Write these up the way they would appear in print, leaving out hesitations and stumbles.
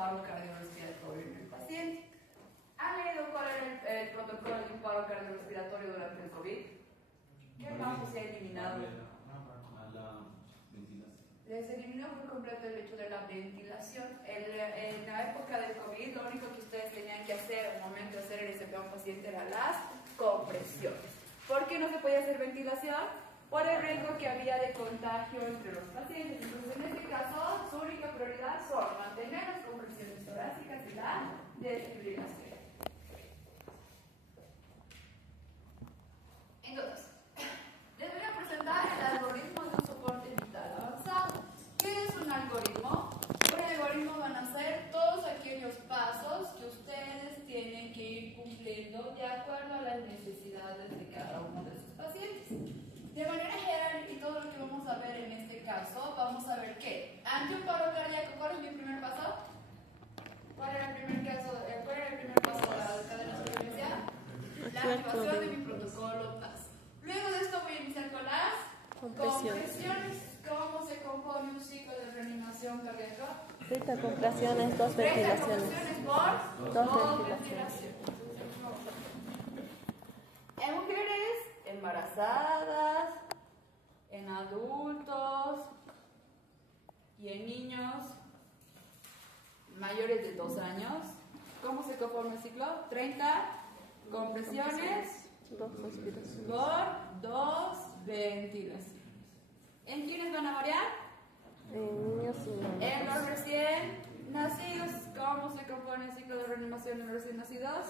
paro cardiorrespiratorio en el paciente. ¿Han leído cuál era el protocolo de un paro cardiorrespiratorio durante el COVID? ¿Qué campo se ha eliminado? Les eliminó por completo el hecho de la ventilación. En la época del COVID, lo único que ustedes tenían que hacer al momento de hacer el RCP a un paciente eran las compresiones. ¿Por qué no se podía hacer ventilación? Por el riesgo que había de contagio entre los pacientes. Entonces, en este caso, su única prioridad son mantener las compresiones torácicas y la desfibrilación. Entonces, les voy a presentar el algoritmo de un soporte vital avanzado. ¿Qué es un algoritmo? Un algoritmo van a ser todos aquellos pasos que ustedes tienen que ir cumpliendo de acuerdo a las necesidades de cada uno de sus pacientes. De manera general, y todo lo que vamos a ver en este caso, vamos a ver que ante un paro cardíaco, ¿cuál es mi primer paso? ¿Cuál era el primer paso de la cadena de supervivencia? La activación de mi protocolo PAS. Luego de esto voy a iniciar con las compresiones. ¿Cómo se compone un ciclo de reanimación cardíaca? 30 compresiones, 2 ventilaciones. 30 por 2 ventilaciones. En mujeres embarazadas, en adultos y en niños mayores de 2 años, ¿cómo se conforma el ciclo? 30 compresiones por 2 ventilaciones. ¿En quiénes van a variar? En niños y niños. En los recién nacidos. ¿Cómo se compone el ciclo de reanimación en los recién nacidos?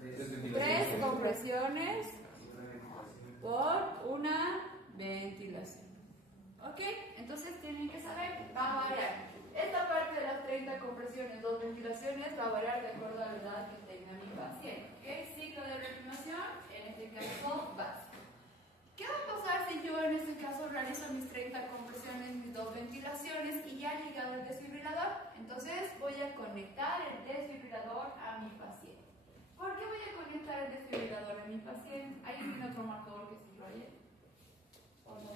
3 compresiones por 1 ventilación. ¿Ok? Entonces tienen que saber, va a variar. Esta parte de las 30 compresiones, 2 ventilaciones, va a variar de acuerdo a la edad que tenga mi paciente. ¿Ok? Ciclo de reanimación, en este caso básico. ¿Qué va a pasar si yo en este caso realizo mis 30 compresiones, mis 2 ventilaciones y ya he llegado el desfibrilador? Entonces voy a conectar el desfibrilador a mi paciente. ¿Por qué voy a conectar el desfibrilador a mi paciente? ¿Alguien tiene otro marcador que se ayer? ¿O no?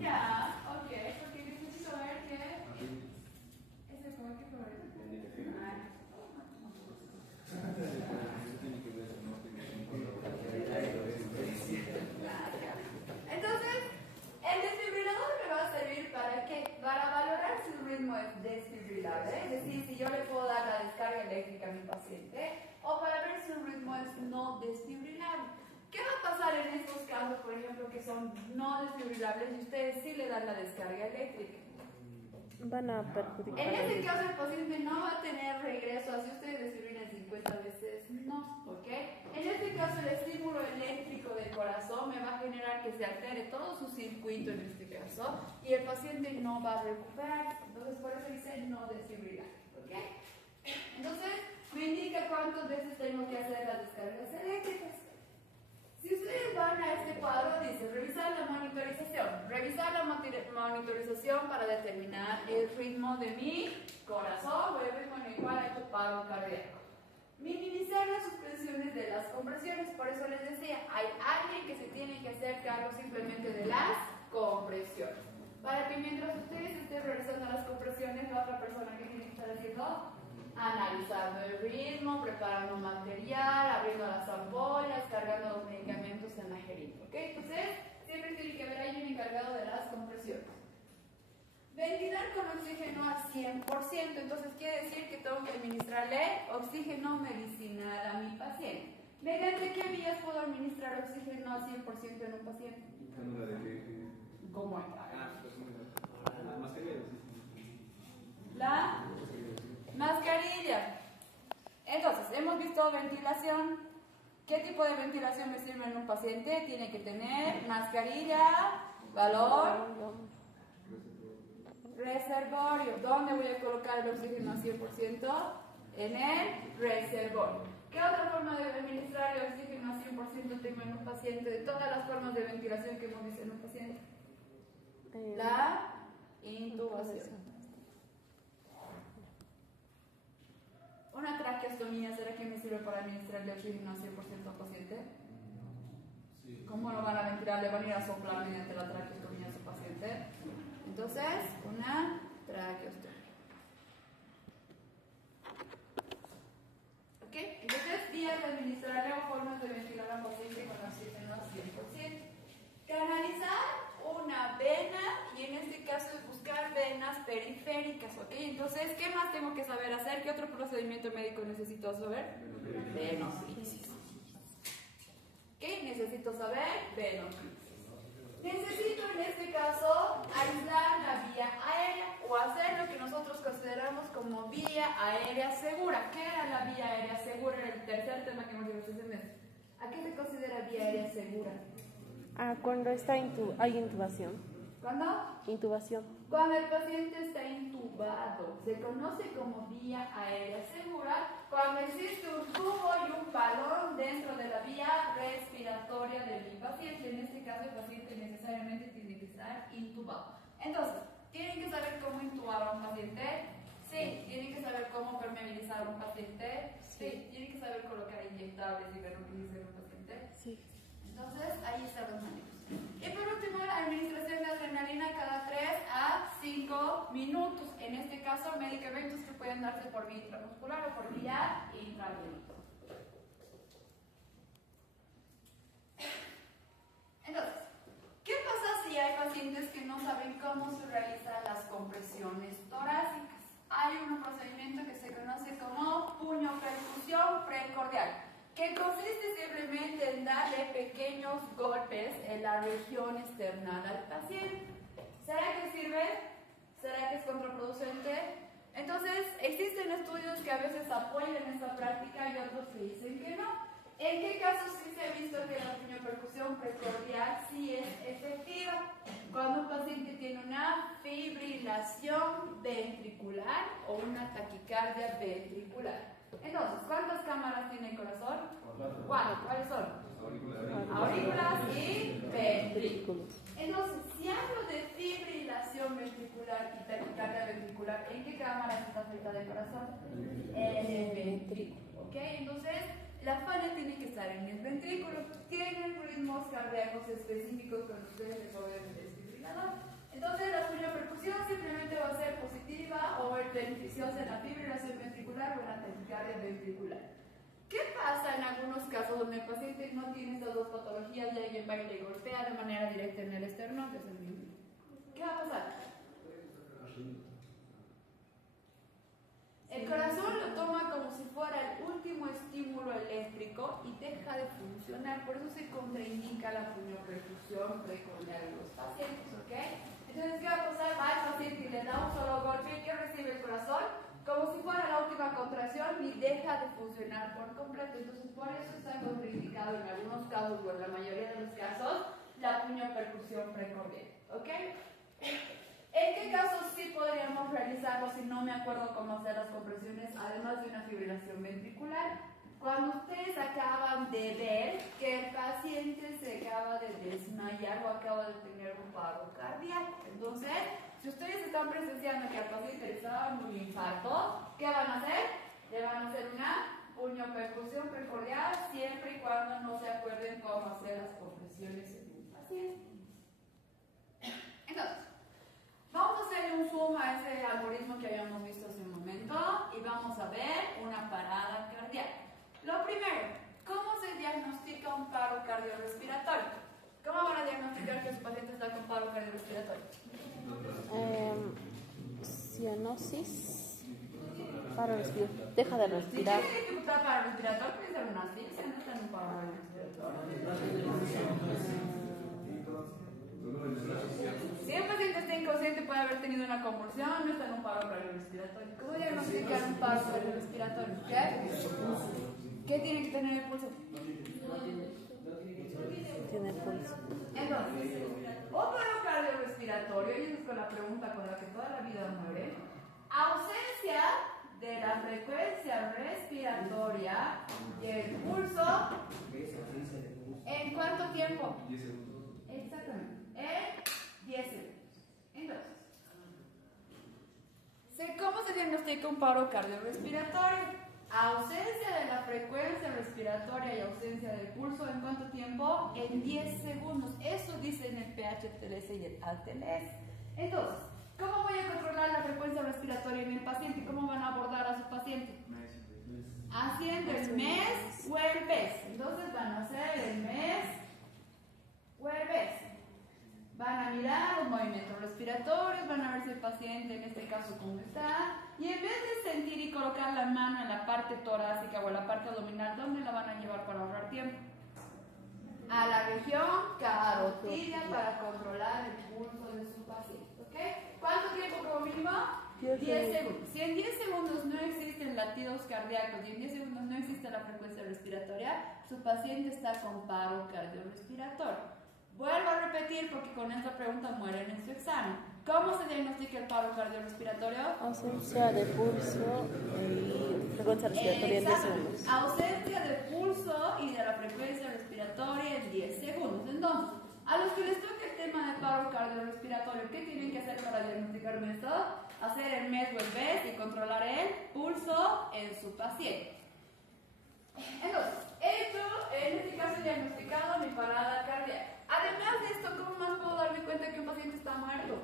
Ya, ok, porque necesito ver que ese es como que entonces, el desfibrilador me va a servir ¿para qué? Para valorar si el ritmo es desfibrilable, es decir, si yo le puedo dar la descarga eléctrica a mi paciente, o para ver si el ritmo es no desfibrilable. ¿Qué va a pasar en estos casos, por ejemplo, que son no desfibrilables y ustedes sí le dan la descarga eléctrica? Van a perjudicar. En este caso el paciente no va a tener regreso, así ustedes desfibrilan 50 veces, no, ¿ok? En este caso el estímulo eléctrico del corazón me va a generar que se altere todo su circuito en este caso y el paciente no va a recuperarse, entonces por eso dice no desfibrilar, ¿ok? Entonces me indica cuántas veces tengo que hacer las descargas eléctricas. Si ustedes van a este cuadro, dice revisar la monitorización. Revisar la monitorización para determinar el ritmo de mi corazón o el ritmo en el cual ha hecho paro cardíaco. Minimizar las suspensiones de las compresiones. Por eso les decía, hay alguien que se tiene que hacer cargo simplemente de las compresiones. Para que mientras ustedes estén realizando las compresiones, la otra persona que tiene que estar haciendo analizando el ritmo, preparando material, abriendo las ampollas, cargando los medicamentos en la jeringa. ¿Ok? Entonces, siempre tiene que haber alguien encargado de las compresiones. Ventilar con oxígeno al 100%. Entonces, quiere decir que tengo que administrarle oxígeno medicinal a mi paciente. ¿Mediante qué vías puedo administrar oxígeno al 100% en un paciente? ¿Cómo es? La mascarilla. Entonces, hemos visto ventilación. ¿Qué tipo de ventilación me sirve en un paciente? Tiene que tener mascarilla, valor, reservorio. ¿Dónde voy a colocar el oxígeno al 100%? En el reservorio. ¿Qué otra forma de administrar el oxígeno al 100% tengo en un paciente? De todas las formas de ventilación que hemos visto en un paciente. La intubación. Una traqueostomía, ¿será que me sirve para administrar el oxígeno al 100% al paciente? ¿Cómo lo van a ventilar? ¿Le van a ir a soplar mediante la traqueostomía a su paciente? Entonces, una vena traqueostomica. ¿Ok? Entonces, vías de administrar o formas de ventilar a paciente con oxígeno 100%. Canalizar una vena, y en este caso es buscar venas periféricas, ¿ok? Entonces, ¿qué más tengo que saber hacer? ¿Qué otro procedimiento médico necesito saber? Venoclisis. ¿Ok? Necesito saber venoclisis. Necesito en este caso aislar la vía aérea o hacer lo que nosotros consideramos como vía aérea segura. ¿Qué era la vía aérea segura? Era el tercer tema que hemos visto este mes. ¿A qué se considera vía aérea segura? Cuando está hay intubación. ¿Cuándo? Intubación. Cuando el paciente está intubado, se conoce como vía aérea segura cuando existe un tubo y un balón dentro de la vía respiratoria del paciente. En este caso, el paciente necesariamente tiene que estar intubado. Entonces, ¿tienen que saber cómo intubar a un paciente? Sí. ¿Tienen que saber cómo permeabilizar a un paciente? Sí. ¿Tienen que saber colocar inyectables y venoclisis en un paciente? Sí. Entonces, ahí están los manejos. Y por último, la administración de adrenalina cada 3 a 5 minutos. En este caso, medicamentos que pueden darse por vía intramuscular o por vía intravenosa. Entonces, ¿qué pasa si hay pacientes que no saben cómo se realizan las compresiones torácicas? Hay un procedimiento que se conoce como puño-percusión precordial, que consiste simplemente en darle pequeños golpes en la región external al paciente. ¿Será que sirve? ¿Será que es contraproducente? Entonces, existen estudios que a veces apoyan esta práctica y otros que dicen que no. ¿En qué casos sí se ha visto que la puñopercusión precordial sí es efectiva? Cuando un paciente tiene una fibrilación ventricular o una taquicardia ventricular. Entonces, ¿cuántas cámaras tiene el corazón? 4. ¿Cuáles son? Aurículas y ventrículos. Entonces, si hablo de fibrilación ventricular y taquicardia ventricular, ¿en qué cámara está afectada el corazón? En el ventrículo. ¿Ok? Entonces, la falla tiene que estar en el ventrículo. Tienen ritmos cardíacos específicos cuando ustedes recorren el desfibrilador. Entonces, la puñopercusión simplemente va a ser positiva o beneficiosa en la fibrilación ventricular o en la taquicardia ventricular. ¿Qué pasa en algunos casos donde el paciente no tiene estas dos patologías y alguien va y le golpea de manera directa en el esternón, que es el mismo? ¿Qué va a pasar? El corazón lo toma como si fuera el último estímulo eléctrico y deja de funcionar. Por eso se contraindica la puñopercusión precordial en los pacientes, ¿ok? Entonces, ¿qué va a pasar? Va el paciente y le da un solo golpe y ¿qué recibe el corazón? Como si fuera la última contracción y deja de funcionar por completo. Entonces, por eso está contraindicado en algunos casos o en la mayoría de los casos la puñopercusión precordial, ¿ok? ¿En qué casos sí podríamos realizarlo si no me acuerdo cómo hacer las compresiones, además de una fibrilación ventricular? Cuando ustedes acaban de ver que el paciente se acaba de desmayar o acaba de tener un paro cardíaco. Entonces, si ustedes están presenciando que al paciente le está dando un infarto, ¿qué van a hacer? Le van a hacer una puñopercusión precordial siempre y cuando no se acuerden cómo hacer las compresiones en un paciente. Entonces, vamos a hacerle un zoom a ese algoritmo que habíamos visto hace un momento y vamos a ver una parada cardíaca. Lo primero, ¿cómo se diagnostica un paro cardiorrespiratorio? ¿Cómo van a diagnosticar que su paciente está con paro cardiorrespiratorio? Cianosis, Paro respiratorio. Deja de respirar. Si tiene dificultad para respirar, puede ser una asfixia, no está en un paro cardiorrespiratorio. Si el paciente está inconsciente, puede haber tenido una convulsión, no está en un paro cardiorrespiratorio. ¿Cómo diagnosticar un paro cardiorrespiratorio? ¿Qué tiene que tener el pulso? Tiene pulso. Entonces, un paro cardiorrespiratorio, y eso es con la pregunta con la que toda la vida muere, ausencia de la frecuencia respiratoria y el pulso, ¿en cuánto tiempo? 10 segundos. Exactamente, en 10 segundos. Entonces, ¿cómo se diagnostica un paro cardiorrespiratorio? Ausencia de la frecuencia respiratoria y ausencia del pulso, ¿en cuánto tiempo? En 10 segundos. Eso dice en el PH-TLS y el ALT-TLS. Entonces, ¿cómo voy a haciendo el mes o el mes. Entonces van a hacer el mes o el mes. Van a mirar los movimientos respiratorios, van a ver si el paciente, en este caso, cómo está. Y en vez de sentir y colocar la mano en la parte torácica o en la parte abdominal, ¿dónde la van a llevar para ahorrar tiempo? A la región carotidia para controlar el pulso de su paciente. ¿Ok? ¿Cuánto tiempo como mínimo? 10 segundos. Si en 10 segundos no existen latidos cardíacos y en 10 segundos no existe la frecuencia respiratoria, su paciente está con paro cardiorrespiratorio. Vuelvo a repetir porque con esta pregunta mueren en su examen. ¿Cómo se diagnostica el paro cardiorrespiratorio? Ausencia de pulso y frecuencia respiratoria en 10 segundos. Ausencia de pulso y de la frecuencia respiratoria en 10 segundos. Entonces, a los que les toque el tema de paro cardiorrespiratorio, ¿qué tienen que hacer para diagnosticarme esto? Hacer el MES o el BES y controlar el pulso en su paciente. Entonces, en este caso diagnosticado mi parada cardíaca. Además de esto, ¿cómo más puedo darme cuenta que un paciente está muerto?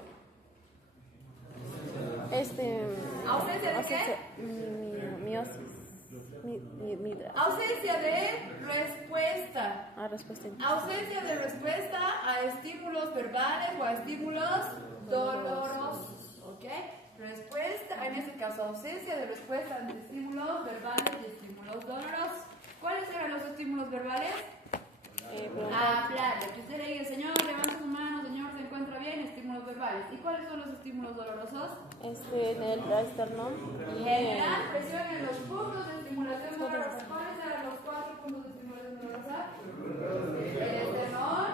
¿Ausencia de qué? Miosis. Ausencia de respuesta. Respuesta. Ausencia de respuesta a estímulos verbales o a estímulos dolorosos. ¿Ok? Respuesta, en este caso, ausencia de respuesta ante estímulos verbales y estímulos dolorosos. ¿Cuáles eran los estímulos verbales? Hablarle, que usted le diga, señor, levanta su mano, señor, se encuentra bien, estímulos verbales. ¿Y cuáles son los estímulos dolorosos? En el esternón. Generar presión en los puntos de estimulación dolorosa. ¿Cuáles eran los 4 puntos de estimulación dolorosa? El esternón,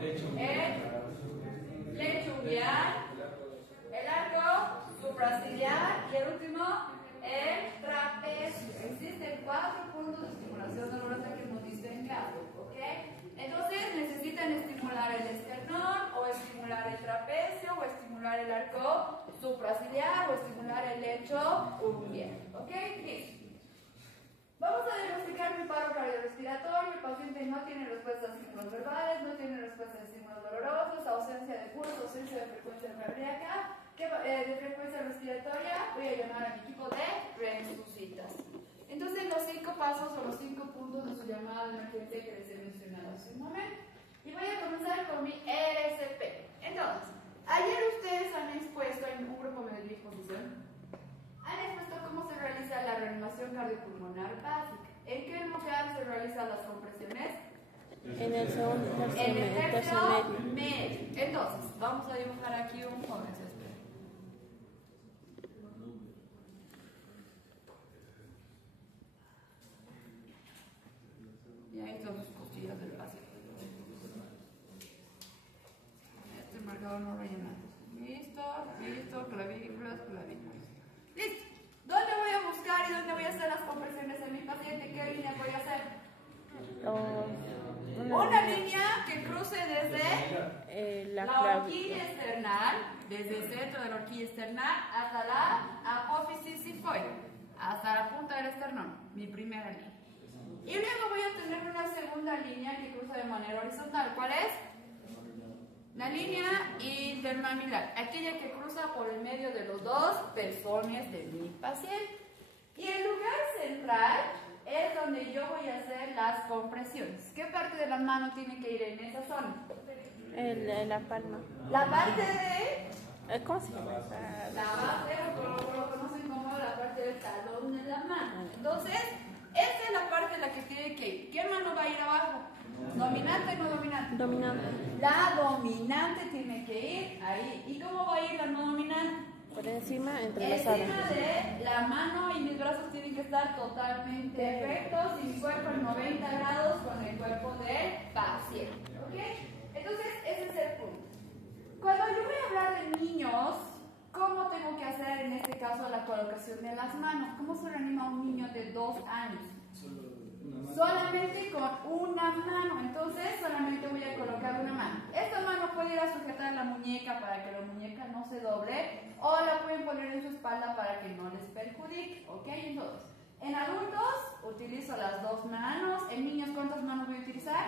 el lecho uveal, el arco supraciliar y el último, el trapecio. Existen 4 puntos de estimulación dolorosa que hemos visto en clase. Entonces necesitan estimular el esternón o estimular el trapecio o estimular el arco supraciliar o estimular el lecho uveal. ¿Ok? Listo. Vamos a diagnosticar mi paro cardiorrespiratorio. El paciente no tiene respuesta a estímulos verbales, no tiene respuesta a estímulos dolorosos, ausencia de pulso, ausencia de frecuencia cardíaca, de frecuencia respiratoria. Voy a llamar a mi equipo de resucitas. Entonces los 5 pasos o los 5 puntos de su llamada de emergencia que les he mencionado hace un momento. Y voy a comenzar con mi RSP. Entonces, ayer ustedes han expuesto en un grupo de disposición, han expuesto cómo se realiza la reanimación cardiopulmonar básica. ¿En qué lugar se realizan las compresiones? En el segundo tercio medio. Entonces, vamos a dibujar aquí un joven. Y ahí están sus costillas del paciente. Este marcador no rellenado. Listo, clavículas. Listo. ¿Dónde voy a buscar y dónde voy a hacer las compresiones en mi paciente? ¿Qué línea voy a hacer? Una línea que cruce desde la horquilla external, desde el centro de la horquilla external hasta la apófisis sifoide, hasta la punta del esternón, mi primera línea. Y luego voy a tener una segunda línea que cruza de manera horizontal. ¿Cuál es? La línea intermamilar, aquella que cruza por el medio de los dos pezones de mi paciente. Y el lugar central es donde yo voy a hacer las compresiones. ¿Qué parte de la mano tiene que ir en esa zona? La palma. La parte de... ¿Cómo se llama? La base, lo conocen como la parte del talón de la mano. Entonces, esta es la parte en la que tiene que ir. ¿Qué mano va a ir abajo? ¿Dominante o no dominante? Dominante. La dominante tiene que ir ahí. ¿Y cómo va a ir la no dominante? Por encima, entrelazada. Encima de la mano y mis brazos tienen que estar totalmente rectos y mi cuerpo en 90 grados con el cuerpo del paciente. ¿Ok? Entonces, ese es el punto. Cuando yo voy a hablar de niños, ¿cómo tengo que hacer en este caso la colocación de las manos? ¿Cómo se reanima un niño de 2 años? Solamente con una mano. Entonces solamente voy a colocar una mano. Esta mano puede ir a sujetar la muñeca para que la muñeca no se doble, o la pueden poner en su espalda para que no les perjudique. ¿Ok? Entonces, en adultos utilizo las 2 manos. En niños, ¿cuántas manos voy a utilizar?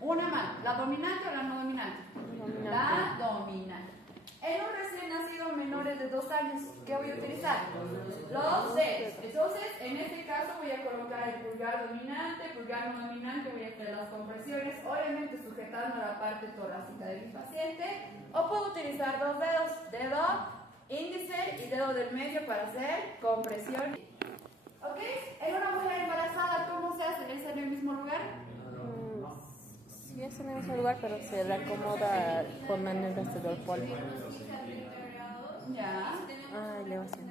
Una mano. ¿La dominante o la no dominante? La dominante. En un recién nacido menores de 2 años. ¿Qué voy a utilizar? Los dedos. Entonces, en este caso voy a colocar el pulgar dominante, pulgar no dominante, voy a hacer las compresiones, obviamente sujetando la parte torácica de mi paciente, o puedo utilizar dos dedos, dedo índice y dedo del medio para hacer compresión. ¿Ok? En una mujer embarazada, ¿cómo se hace? ¿Es en el mismo lugar? Sí, es en el mismo lugar, pero se le acomoda con maniobras de Dorpol. Ya. Ah, elevación.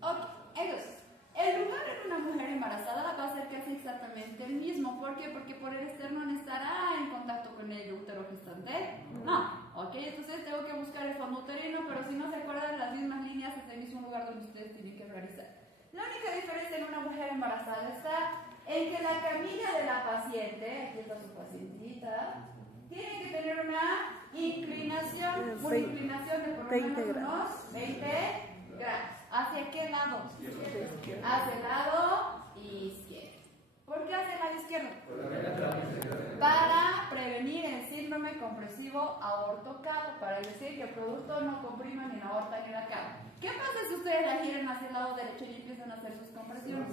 Ok, entonces, el lugar en una mujer embarazada va a ser casi exactamente el mismo. ¿Por qué? Porque por el esternón estará en contacto con el útero gestante. No, ok, entonces tengo que buscar el fondo uterino, pero si no se acuerdan, las mismas líneas es el mismo lugar donde ustedes tienen que realizar. La única diferencia en una mujer embarazada está en que la camilla de la paciente, aquí está su pacientita, tiene que tener una inclinación de por lo menos unos 20 grados. ¿Hacia qué lado? Hacia el lado izquierdo. ¿Por qué hacia el lado izquierdo? Para prevenir el síndrome compresivo aortocavo, para decir que el producto no comprima ni la aorta ni la cava. ¿Qué pasa si ustedes la giran hacia el lado derecho y empiezan a hacer sus compresiones?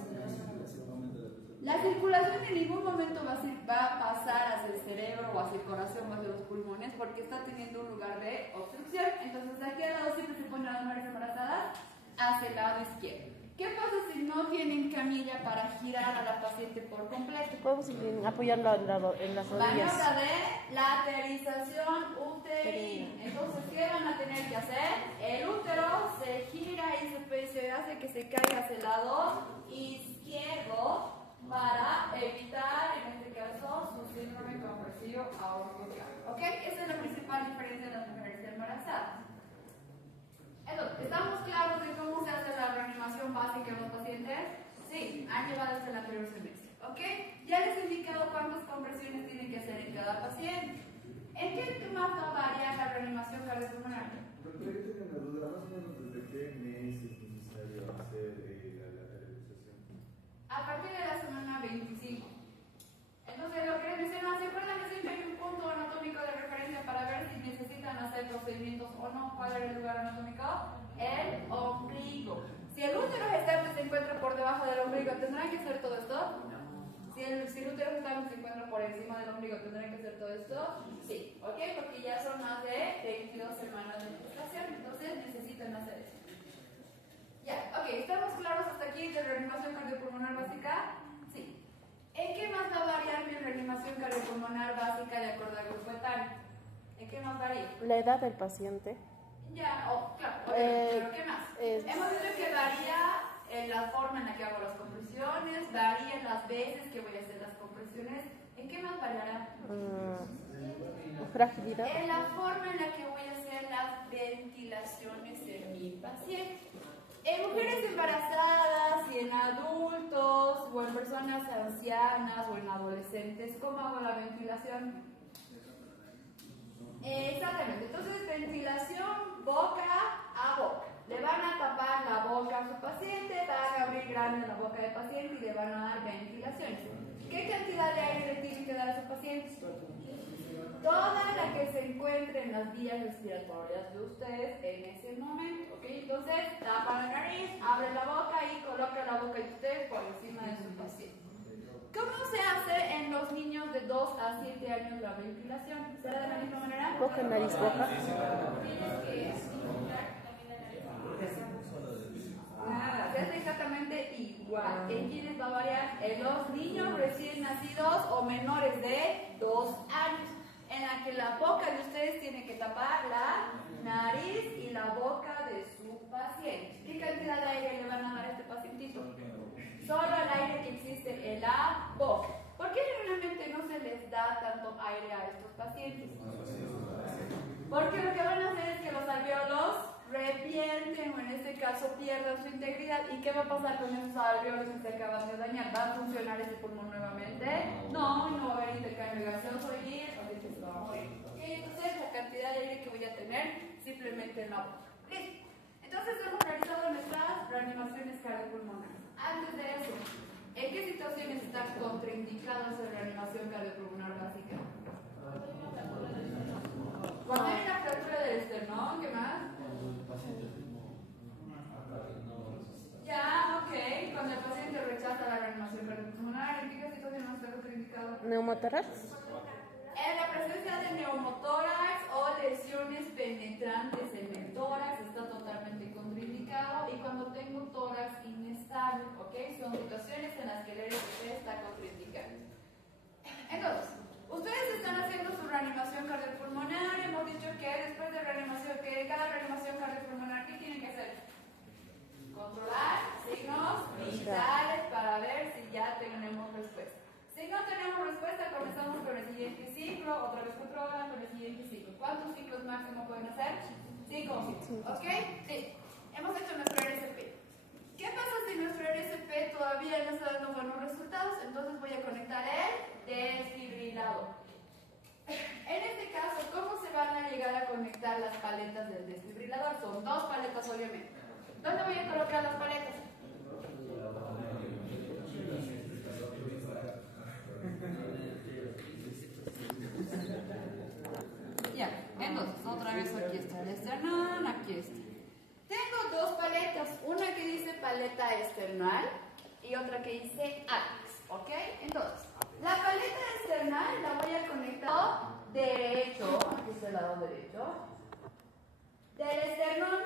La circulación en ningún momento va a pasar hacia el cerebro o hacia el corazón o hacia los pulmones porque está teniendo un lugar de obstrucción. Entonces, ¿a qué lado siempre se ponen las mujeres embarazadas? Hacia el lado izquierdo. ¿Qué pasa si no tienen camilla para girar a la paciente por completo? Podemos apoyarlo en las rodillas. Maniobra de lateralización uterina. Entonces, ¿qué van a tener que hacer? El útero se gira y se hace que se caiga hacia el lado izquierdo para evitar, en este caso, su síndrome compresivo aortocavo. ¿Ok? Esa es la principal diferencia de las mujeres embarazadas. Entonces, ¿estamos claros de cómo se hace la reanimación básica en los pacientes? Sí, han llevado hasta el anterior semestre. ¿Ok? Ya les he indicado cuántas compresiones tienen que hacer en cada paciente. ¿En qué más va a variar la reanimación cardiopulmonar? Pero yo tengo una duda, más o menos desde qué mes es necesario hacer la lateralización. A partir de la semana 25. Entonces, lo que les menciono, ¿se acuerdan que siempre hay un punto anatómico de referencia para ver si necesitan hacer procedimientos o no? ¿Cuál es el lugar anatómico? El ombligo. Si el útero gestante se encuentra por debajo del ombligo, ¿tendrán que hacer todo esto? Si el útero gestante se encuentra por encima del ombligo, ¿tendrán que hacer todo esto? Sí, ¿ok? Porque ya son más de 22 semanas de gestación, entonces necesitan hacer eso. Ya, ok, ¿estamos claros hasta aquí de reanimación cardiopulmonar básica? Sí. ¿En qué más va a variar mi reanimación cardiopulmonar básica de acuerdo al grupo etario? ¿En qué más varía? La edad del paciente. Ya, claro, pero ¿qué más? Hemos dicho que varía en la forma en la que hago las compresiones, varía en las veces que voy a hacer las compresiones. ¿En qué más variará? Fragilidad. En la forma en la que voy a hacer las ventilaciones en mi paciente. En mujeres embarazadas y en adultos o en personas ancianas o en adolescentes, ¿cómo hago la ventilación? Exactamente, entonces ventilación boca a boca. Le van a tapar la boca a su paciente, van a abrir grande la boca del paciente y le van a dar ventilaciones. ¿Qué cantidad de aire le tienen que dar a su paciente? Toda la que se encuentre en las vías respiratorias de ustedes en ese momento, ¿ok? Entonces, tapa la nariz, abre la boca y coloca la boca de ustedes por encima de su paciente. ¿Cómo se hace en los niños de 2 a 7 años la ventilación? ¿Será de la misma manera? Boca, nariz, boca. Nada, se hace exactamente igual. ¿En quiénes va a variar? En los niños recién nacidos o menores de 2 años. En la que la boca de ustedes tiene que tapar la nariz y la boca de su paciente. ¿Qué cantidad de aire le van a dar a este pacientito? Solo el aire que existe en la boca. ¿Por qué generalmente no se les da tanto aire a estos pacientes? Porque lo que van a hacer es que los alvéolos revienten o en este caso pierdan su integridad. ¿Y qué va a pasar con esos alvéolos que se acaban de dañar? ¿Va a funcionar ese pulmón nuevamente? No, no va a haber intercambio gaseoso y el paciente se va a morir. Y entonces la cantidad de aire que voy a tener simplemente en la boca. Listo. Entonces hemos realizado nuestras reanimaciones cardiopulmonares. Antes de eso, ¿en qué situaciones están contraindicadas en reanimación cardiopulmonar básica? neumotórax? En la presencia de neumotórax o lesiones penetrantes en el tórax está totalmente contraindicado, y cuando tengo tórax inestable, ¿ok? Son situaciones en las que el RCP está contraindicado. Entonces, ustedes están haciendo su reanimación cardiopulmonar. Hemos dicho que después de reanimación, que cada reanimación cardiopulmonar, ¿qué tienen que hacer? Controlar signos vitales para ver si ya tenemos respuesta. Si no tenemos respuesta, comenzamos con el siguiente ciclo, otra vez controlan con el siguiente ciclo. ¿Cuántos ciclos máximo pueden hacer? 5 ciclos, ¿ok? Sí. Hemos hecho nuestro RCP. ¿Qué pasa si nuestro RCP todavía no está dando buenos resultados? Entonces voy a conectar el desfibrilador. En este caso, ¿cómo se van a llegar a conectar las paletas del desfibrilador? Son 2 paletas, obviamente. ¿Dónde voy a colocar las paletas? Ya, entonces, otra vez aquí está el esternón, aquí está. Tengo 2 paletas, una que dice paleta esternal y otra que dice apex, ¿ok? Entonces, la paleta esternal la voy a conectar derecho, aquí está el lado derecho, del esternón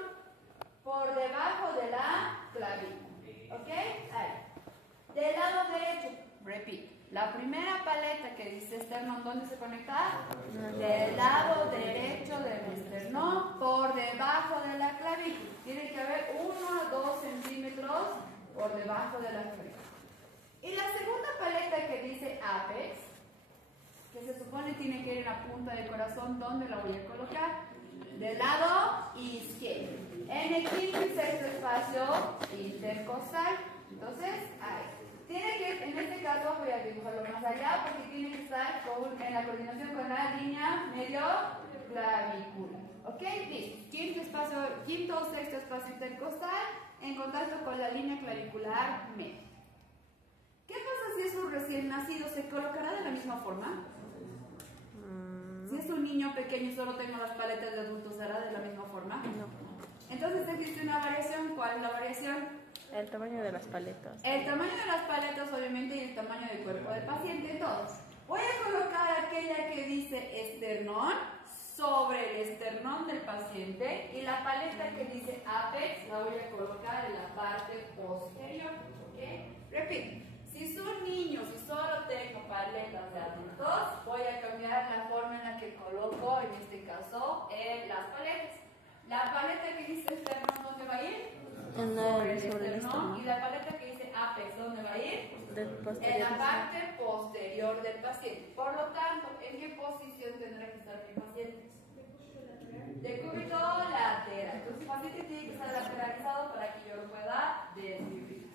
por debajo de la clavícula, ¿ok? Ahí. Del lado derecho, repito, la primera paleta que dice esternón, ¿dónde se conecta? Del lado derecho del esternón por debajo de la clavícula. Tiene que haber 1 a 2 centímetros por debajo de la clavícula. Y la segunda paleta que dice apex, que se supone tiene que ir en la punta del corazón, ¿dónde la voy a colocar? Del lado izquierdo, en el quinto y sexto espacio intercostal. Entonces, ahí. Tiene que, en este caso voy a dibujarlo más allá porque tiene que estar en la coordinación con la línea medio clavicular. ¿Ok? Listo. Quinto o sexto espacio intercostal en contacto con la línea clavicular media. ¿Qué pasa si es un recién nacido? ¿Se colocará de la misma forma? Si es un niño pequeño y solo tengo las paletas de adultos, ¿será de la misma forma? No. Entonces existe una variación. ¿Cuál es la variación? El tamaño de las paletas. El tamaño de las paletas, obviamente, y el tamaño del cuerpo del paciente. Entonces, voy a colocar aquella que dice esternón sobre el esternón del paciente, y la paleta que dice apex la voy a colocar en la parte posterior. ¿Ok? Repito, si son niños y solo tengo paletas de adultos, voy a cambiar la forma en la que coloco, en este caso, las paletas. La paleta que dice esternón, ¿dónde va a ir? Sobre el esternón. Y la paleta que dice apex, ¿dónde va a ir? En la parte posterior del paciente. Por lo tanto, ¿en qué posición tendrá que estar mi paciente? Decúbito lateral. Entonces, el paciente tiene que estar lateralizado para que yo lo pueda desfibrilar.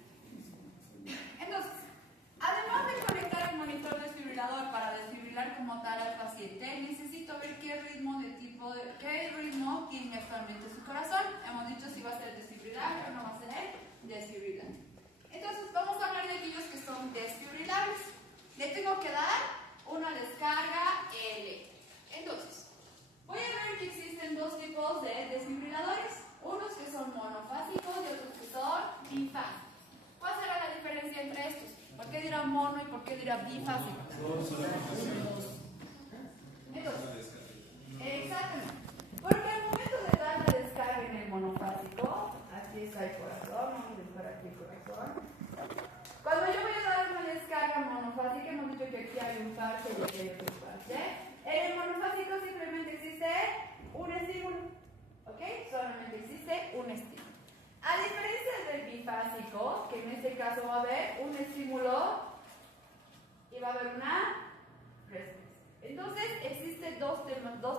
Entonces, además de conectar el monitor desfibrilador para desfibrilar como tal al paciente, necesito ver qué ritmo tiene actualmente su corazón. Hemos dicho si va a ser desfibrilar o no va a ser desfibrilar. Entonces, vamos a hablar de aquellos que son desfibrilables. Le tengo que dar una descarga eléctrica. Entonces, voy a ver que existen 2 tipos de desfibriladores. Unos que son monofásicos y otros que son bifásicos. ¿Cuál será la diferencia entre estos? ¿Por qué dirá mono y por qué dirá bifásico? Entonces, exactamente. Porque al momento de dar la descarga en el monofásico, aquí está el corazón, vamos a dibujar aquí el corazón. Cuando yo voy a dar una descarga monofásica, hemos dicho que aquí hay un parche y aquí hay otro parche. En el monofásico simplemente existe un estímulo, ¿ok? Solamente existe un estímulo. A diferencia del bifásico, que en este caso va a haber un estímulo y va a haber una respuesta. Entonces, existen dos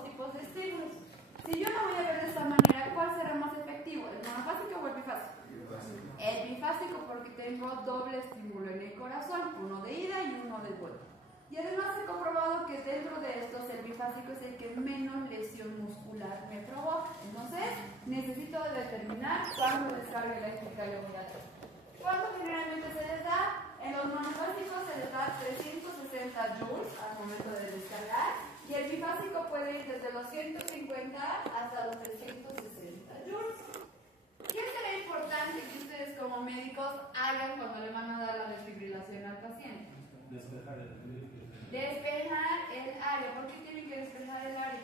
tipos de estímulos. Si yo lo voy a ver de esta manera, ¿cuál será más efectivo? ¿El monofásico o el bifásico? El bifásico, porque tengo doble estímulo en el corazón, uno de ida y uno de vuelta. Y además he comprobado que dentro de estos el bifásico es el que menos lesión muscular me provoca. Entonces, necesito determinar cuándo descarga eléctrica yo voy a dar. ¿Cuánto generalmente se les da? En los monofásicos se les da 360 joules al momento de descargar, y el bifásico puede ir desde los 150 hasta los 360 joules. ¿Qué será importante que ustedes como médicos hagan cuando le van a dar la desfibrilación al paciente? Despejar el área. ¿Por qué tienen que despejar el área?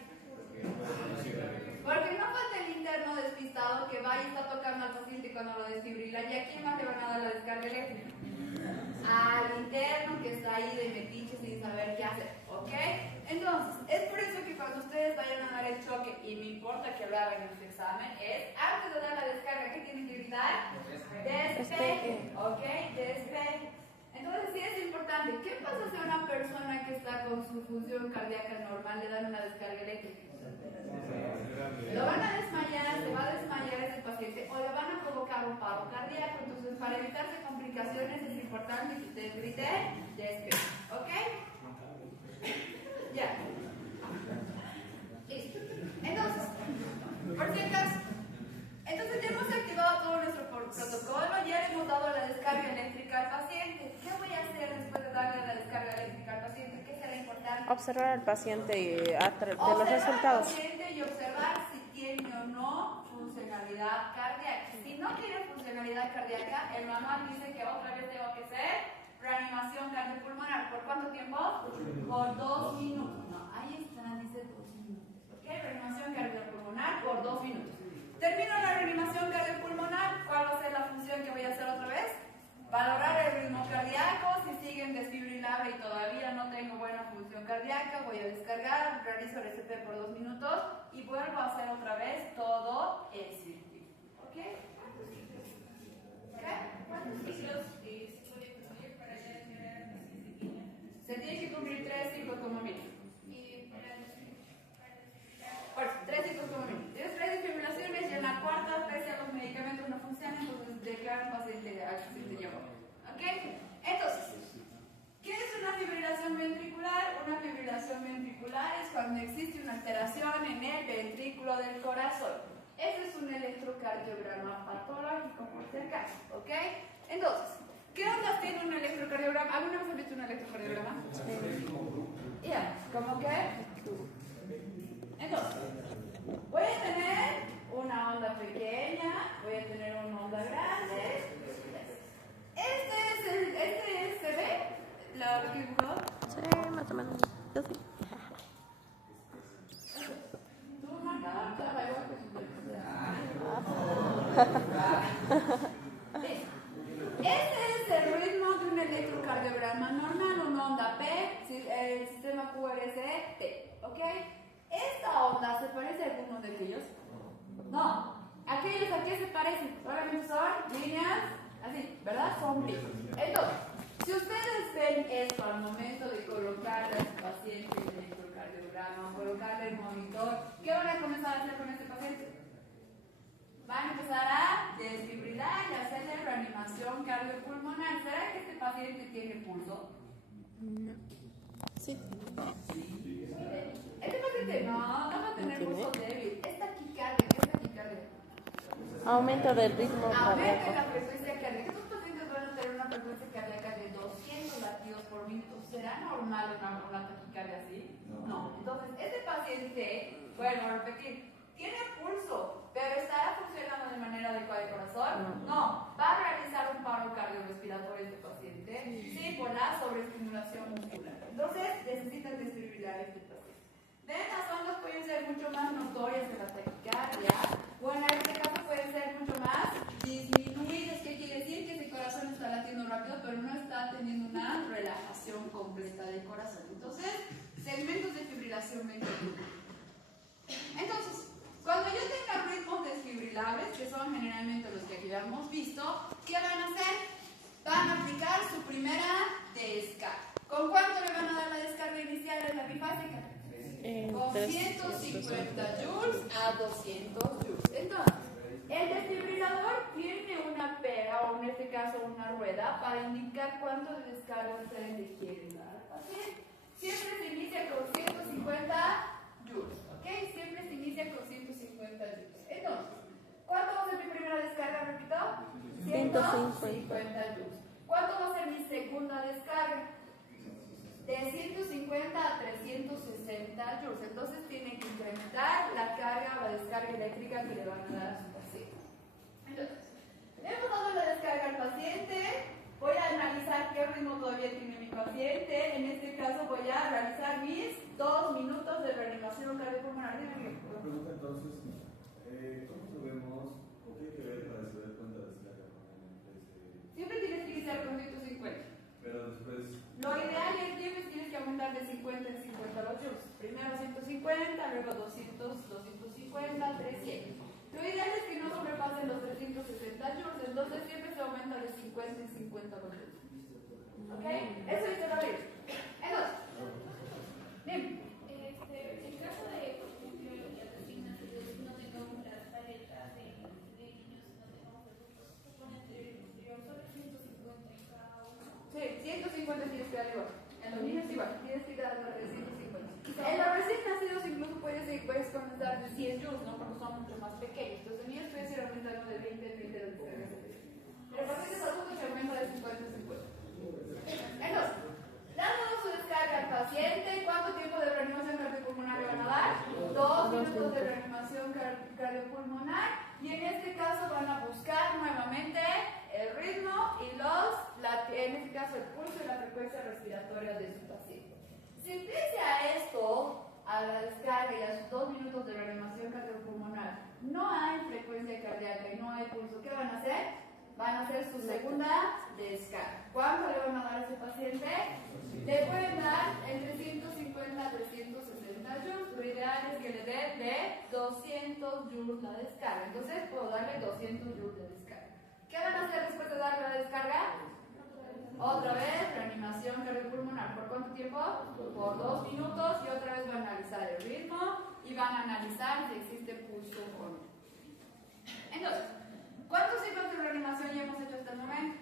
Porque no falta el interno despistado que va y está tocando al paciente cuando lo desfibrilan. ¿Y a quién más le van a dar la descarga eléctrica? Al interno que está ahí de metiche sin saber qué hacer, ¿ok? Entonces, es por eso que cuando ustedes vayan a dar el choque, y me importa que lo hagan en su examen, es antes de dar la descarga, ¿qué tienen que gritar? Despeje, ¿ok? Despeje. Entonces sí es importante. ¿Qué pasa si a una persona que está con su función cardíaca normal le dan una descarga eléctrica? Lo van a desmayar, se va a desmayar ese paciente o le van a provocar un paro cardíaco. Entonces, para evitarse complicaciones es importante que ustedes griten despeje, ¿ok? Ya. Listo. Entonces, por si acaso, entonces ya hemos activado todo nuestro protocolo, ya le hemos dado la descarga eléctrica al paciente. ¿Qué voy a hacer después de darle la descarga eléctrica al paciente? ¿Qué será importante? Observar al paciente y de los resultados. Observar al paciente y observar si tiene o no funcionalidad cardíaca. Si no tiene funcionalidad cardíaca, el manual dice que otra vez tengo que hacer reanimación cardiopulmonar. ¿Por cuánto tiempo? Por 2 minutos. No, ahí está, dice 2 minutos. ¿Ok? Reanimación cardiopulmonar por 2 minutos. Termino la reanimación cardiopulmonar. ¿Cuál va a ser la función que voy a hacer otra vez? Valorar el ritmo cardíaco. Si siguen desfibrilable y todavía no tengo buena función cardíaca, voy a descargar, realizo el RCP por 2 minutos y vuelvo a hacer otra vez todo el circuito. ¿Ok? ¿Cuántos ciclos? Se tiene que cumplir 3 ciclos como mínimo. Bueno, 3 ciclos como mínimo. Tienes 3 desfibrilaciones y en la cuarta, pese a los medicamentos no funcionan, entonces declaran paciente al paciente ya muerto. ¿Ok? Entonces, ¿qué es una fibrilación ventricular? Una fibrilación ventricular es cuando existe una alteración en el ventrículo del corazón. Ese es un electrocardiograma patológico, por si acaso. ¿Ok? Entonces, ¿qué ondas tiene un electrocardiograma? ¿Alguna vez has visto un electrocardiograma? Sí. Ya, ¿cómo que? Entonces, voy a tener una onda pequeña, voy a tener una onda grande. ¿Se ve? ¿Lo que he dibujado? Sí, más o menos. Yo sí. Tú marcabas cada igual que su Este es el ritmo de un electrocardiograma normal, una onda P, el sistema QRS-T, ¿ok? ¿Esta onda se parece a alguno de aquellos? No. ¿Aquellos a qué se parecen? Solamente son líneas así, ¿verdad? Son picos. Entonces, si ustedes ven esto al momento de colocarle a su paciente el electrocardiograma, colocarle el monitor, ¿qué van a comenzar a hacer con este paciente? Van a empezar a desfibrilar y hacerle reanimación cardiopulmonar. ¿Será que este paciente tiene pulso? No. Sí. Este paciente no va a tener pulso débil. Es taquicardia. ¿Qué es taquicardia? Aumento del ritmo Aumenta cardíaco. la frecuencia cardíaca. Estos pacientes van a tener una frecuencia cardíaca de 200 latidos por minuto. ¿Será normal una taquicardia así? No. Entonces, este paciente, vuelvo a repetir, tiene pulso, pero ¿estará funcionando de manera adecuada el corazón? No. ¿Va a realizar un paro cardiorrespiratorio este paciente? Sí, por la sobreestimulación muscular. Entonces, necesitan desfibrilar este paciente. Las ondas pueden ser mucho más notorias que la taquicardia, o en este caso pueden ser mucho más disminuidas. ¿Qué quiere decir? Que ese corazón está latiendo rápido, pero no está teniendo una relajación completa del corazón. Entonces, segmentos de fibrilación ventricular. Entonces, cuando yo tenga ritmos desfibrilables, que son generalmente los que aquí hemos visto, ¿qué van a hacer? Van a aplicar su primera descarga. ¿Con cuánto le van a dar la descarga inicial en la bifásica? Con 150 joules a 200 joules. Entonces, el desfibrilador tiene una pera, o en este caso una rueda, para indicar cuánto de descarga ustedes le quieren dar al paciente. Siempre se inicia con 150 joules, ¿ok? Siempre se inicia con 150 joules. Entonces, ¿cuánto va a ser mi primera descarga, repito? 150 joules. ¿Cuánto va a ser mi segunda descarga? De 150 a 360 joules. Entonces tienen que incrementar la carga o la descarga eléctrica que le van a dar a su paciente. Entonces, le hemos dado la descarga al paciente. Voy a analizar qué ritmo todavía tiene mi paciente. En este caso voy a realizar mis 2 minutos de reanimación cardiopulmonar. Una pregunta entonces, ¿cómo sabemos o qué hay que ver para se dar cuenta de descarga? Siempre tienes que iniciar con 150. Pero después... Lo ideal es que tienes que aumentar de 50 en 50 los joules. Primero 150, luego 200, 250, 300. Lo ideal es que no sobrepasen los 360 joules, entonces siempre se aumenta de 50 en 50 los joules. ¿Ok? Eso es el abrir. Entonces, dime. En caso de, por ejemplo, la cocina, no tengamos las paletas de niños, no tengamos adultos, se pone entre solo 150 en cada uno. Sí, 150 tienes que dar igual. En los niños igual, tienes que dar de 150. En los recién nacidos incluso puedes comenzar de 100 joules, ¿no? Porque son mucho más pequeños. Entonces, niños puedes ir aumentando de 20 en 20 de descarga. Pero pacientes adultos se aumenta de 50 en 50. Entonces, dando su descarga al paciente, ¿cuánto tiempo de reanimación cardiopulmonar le van a dar? 2 minutos de reanimación cardiopulmonar. Y en este caso van a buscar nuevamente el ritmo y en este caso el pulso y la frecuencia respiratoria de su paciente. Si pese a esto, a la descarga y a sus 2 minutos de reanimación cardiopulmonar, no hay frecuencia cardíaca y no hay pulso, ¿qué van a hacer? Van a hacer su segunda descarga. ¿Cuánto le van a dar a ese paciente? Le pueden dar entre 150 a 360 joules. Lo ideal es que le den de 200 joules la descarga. Entonces puedo darle 200 joules de descarga. ¿Qué van a hacer después de darle la descarga? Otra vez, reanimación cardiopulmonar. ¿Por cuánto tiempo? Por 2 minutos y otra vez van a analizar el ritmo y van a analizar si existe pulso o no. Entonces, ¿cuántos ciclos de reanimación ya hemos hecho hasta el momento?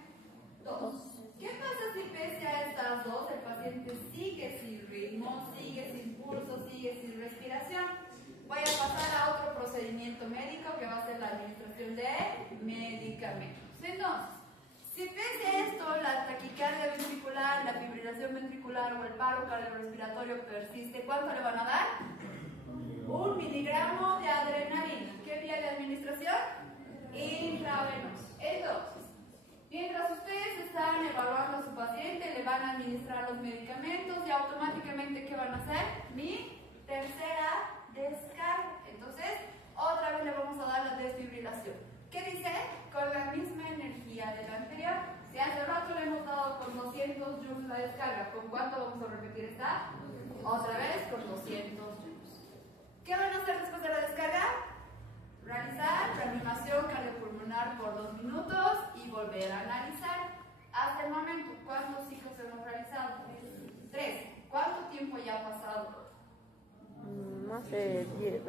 2. ¿Qué pasa si pese a estas 2 el paciente sigue sin ritmo, sigue sin pulso, sigue sin respiración? Voy a pasar a otro procedimiento médico que va a ser la administración de medicamentos. Entonces, si pese a esto la taquicardia ventricular, la fibrilación ventricular o el paro cardiorrespiratorio persiste, ¿cuánto le van a dar? 1 miligramo de adrenalina. ¿Qué vía de administración? Intravenoso. Entonces, mientras ustedes están evaluando a su paciente, le van a administrar los medicamentos y automáticamente, ¿qué van a hacer? Mi tercera descarga. Entonces, otra vez le vamos a dar la desfibrilación. ¿Qué dice? Con la misma energía de la anterior. Si hace rato le hemos dado con 200 joules la descarga, ¿con cuánto vamos a repetir esta? Otra vez con 200 joules. ¿Qué van a hacer después de la descarga? Realizar reanimación cardiopulmonar por 2 minutos y volver a analizar. Hasta el momento, ¿cuántos ciclos hemos realizado? 3. ¿Cuánto tiempo ya ha pasado? Más de 10,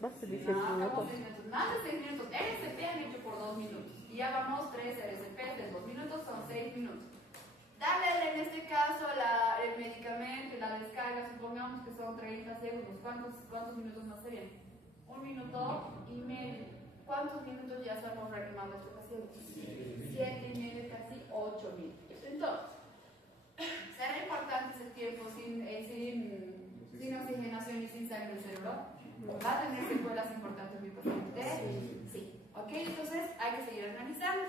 más de 18 minutos. Más de 6 minutos. RCP han hecho por 2 minutos. Y ya vamos 3 RCP de 2 minutos, son 6 minutos. Dale en este caso el medicamento y la descarga, supongamos que son 30 segundos. ¿Cuántos minutos más serían? 1 minuto y medio. ¿Cuántos minutos ya estamos reanimando a este paciente? 7 y medio, casi 8 minutos. Entonces, será importante ese tiempo sin oxigenación y sin sangre en el cerebro. ¿Va a tener secuelas importantes mi paciente? Sí. ¿Ok? Entonces hay que seguir analizando.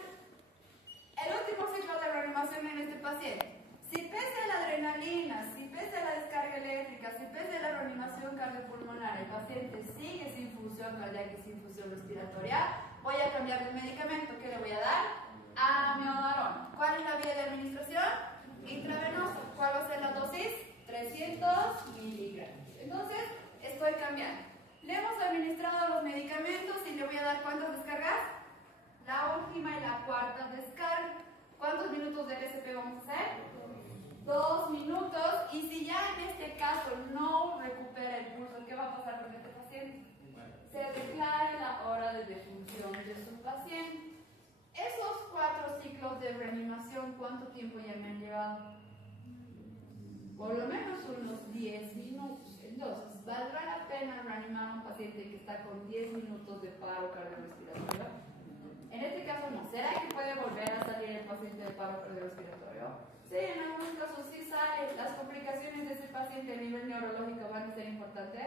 El último ciclo de reanimación en este paciente. Si pese a la adrenalina, si pese a la descarga eléctrica, si pese a la reanimación cardiopulmonar, el paciente sigue sin función cardíaca y sin función respiratoria, voy a cambiar de medicamento. ¿Qué le voy a dar? Amiodarona. ¿Cuál es la vía de administración? Intravenosa. ¿Cuál va a ser la dosis? 300 miligramos. Entonces, estoy cambiando. Le hemos administrado los medicamentos y le voy a dar ¿cuántas descargas? La última y la cuarta descarga. ¿Cuántos minutos de RCP vamos a hacer? 2 minutos. Y si ya en este caso no recupera el pulso, ¿qué va a pasar con este paciente? Se declara la hora de defunción de su paciente. Esos 4 ciclos de reanimación, ¿cuánto tiempo ya me han llevado? Por lo menos unos 10 minutos. Entonces, ¿valdrá la pena reanimar a un paciente que está con 10 minutos de paro cardiorrespiratorio? En este caso no. ¿Será que puede volver a salir el paciente de paro cardiorrespiratorio? Sí, en algunos casos sí sale. ¿Las complicaciones de ese paciente a nivel neurológico van a ser importantes?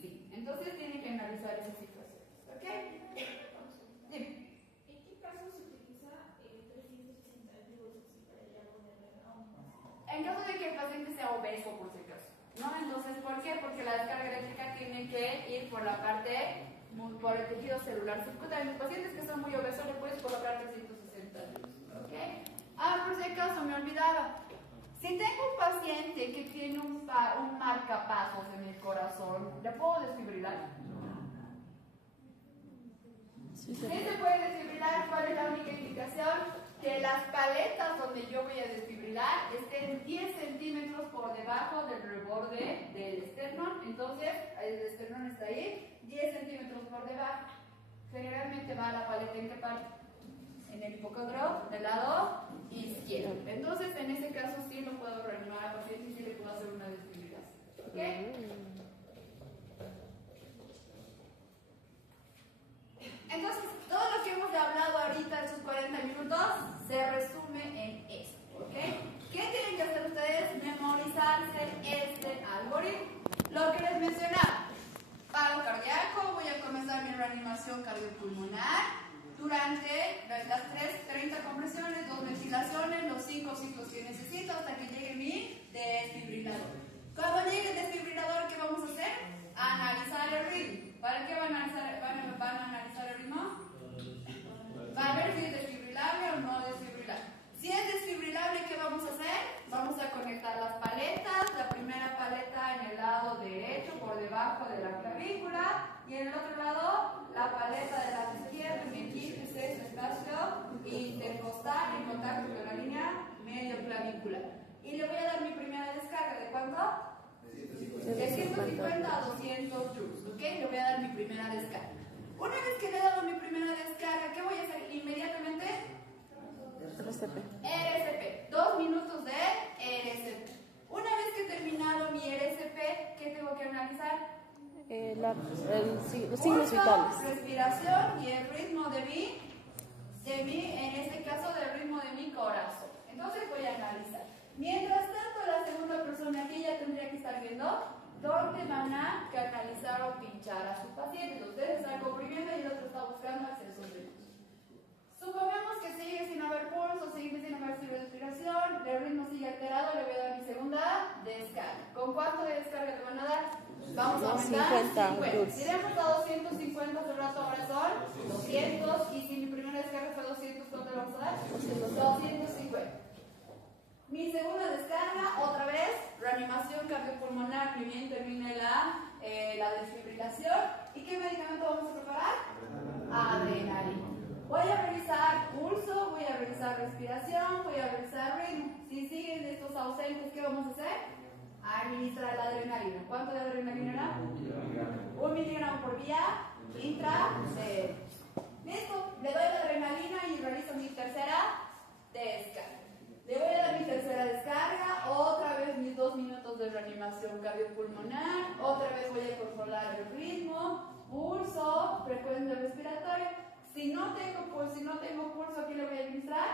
Sí. Entonces tiene que analizar esas situaciones. ¿Ok? Dime. ¿En qué caso se utiliza el 360 joules para qué? Porque la descarga eléctrica tiene que ir por la parte, por el tejido celular circular. En los pacientes que son muy obesos le puedes colocar 360 joules. ¿Ok? Ah, por si acaso me olvidaba. Si tengo un paciente que tiene un marcapasos en el corazón, ¿le puedo desfibrilar? Sí, ¿Sí se puede desfibrilar? ¿Cuál es la única indicación? Que las paletas donde yo voy a desfibrilar estén 10 centímetros por debajo del reborde del esternón. Entonces, el esternón está ahí, 10 centímetros por debajo. Generalmente va la paleta en qué parte? En el hipocondrio del lado izquierdo. Entonces, en ese caso sí lo puedo reanimar al paciente y sí le puedo hacer una desfibrilación. ¿Ok? Entonces, todo lo que hemos hablado ahorita, estos 40 minutos, se resume en esto, ¿ok? ¿Qué tienen que hacer ustedes? Memorizarse este algoritmo. Lo que les mencionaba, paro cardíaco, voy a comenzar mi reanimación cardiopulmonar durante las 30 compresiones, 2 ventilaciones, los 5 ciclos que necesito hasta que llegue mi desfibrilador. Cuando llegue el desfibrilador, ¿qué vamos a hacer? Analizar el ritmo. ¿Para qué van a analizar el ritmo? Va a ver si es desfibrilable o no desfibrilable. Si es desfibrilable, ¿qué vamos a hacer? Vamos a conectar las paletas. La primera paleta en el lado derecho, por debajo de la clavícula. Y en el otro lado, la paleta del lado izquierdo, en el quíntuple espacio intercostal, en contacto con la línea medio clavícula. Y le voy a dar mi primera descarga. ¿De cuánto? De 150 a 200 joules. ¿Ok? Le voy a dar mi primera descarga. Una vez que le he dado mi primera descarga, ¿qué voy a hacer inmediatamente? RCP. RSP. 2 minutos de RSP. Una vez que he terminado mi RSP, ¿qué tengo que analizar? Los signos vitales. Respiración y el ritmo de mi, en este caso, del ritmo de mi corazón. Entonces voy a analizar. Mientras tanto, la segunda persona aquí ya tendría que estar viendo dónde van a canalizar o pinchar a su paciente. Ustedes están comprimiendo y el otro está buscando acceso de luz. Supongamos que sigue sin haber pulso, sigue sin haber respiración, el ritmo sigue alterado, le voy a dar mi segunda descarga. ¿Con cuánto de descarga le van a dar? Vamos a aumentar 50. Si le hemos dado 150 hace rato, ahora son 200. Y si mi primera descarga fue 200, ¿cuánto le vamos a dar? 250. Mi segunda descarga, otra vez, reanimación cardiopulmonar, ni bien termine la desfibrilación. ¿Y qué medicamento vamos a preparar? Adrenalina. Voy a revisar pulso, voy a revisar respiración, voy a revisar ritmo. Si siguen estos ausentes, ¿qué vamos a hacer? Administrar la adrenalina. ¿Cuánto de adrenalina era? 1 miligramo por vía intracerebral. Listo, le doy la adrenalina y realizo mi tercera descarga. Le voy a dar mi tercera descarga, otra vez mis 2 minutos de reanimación cardiopulmonar, otra vez voy a controlar el ritmo, pulso, frecuencia respiratoria. Si no tengo pulso, ¿qué le voy a administrar?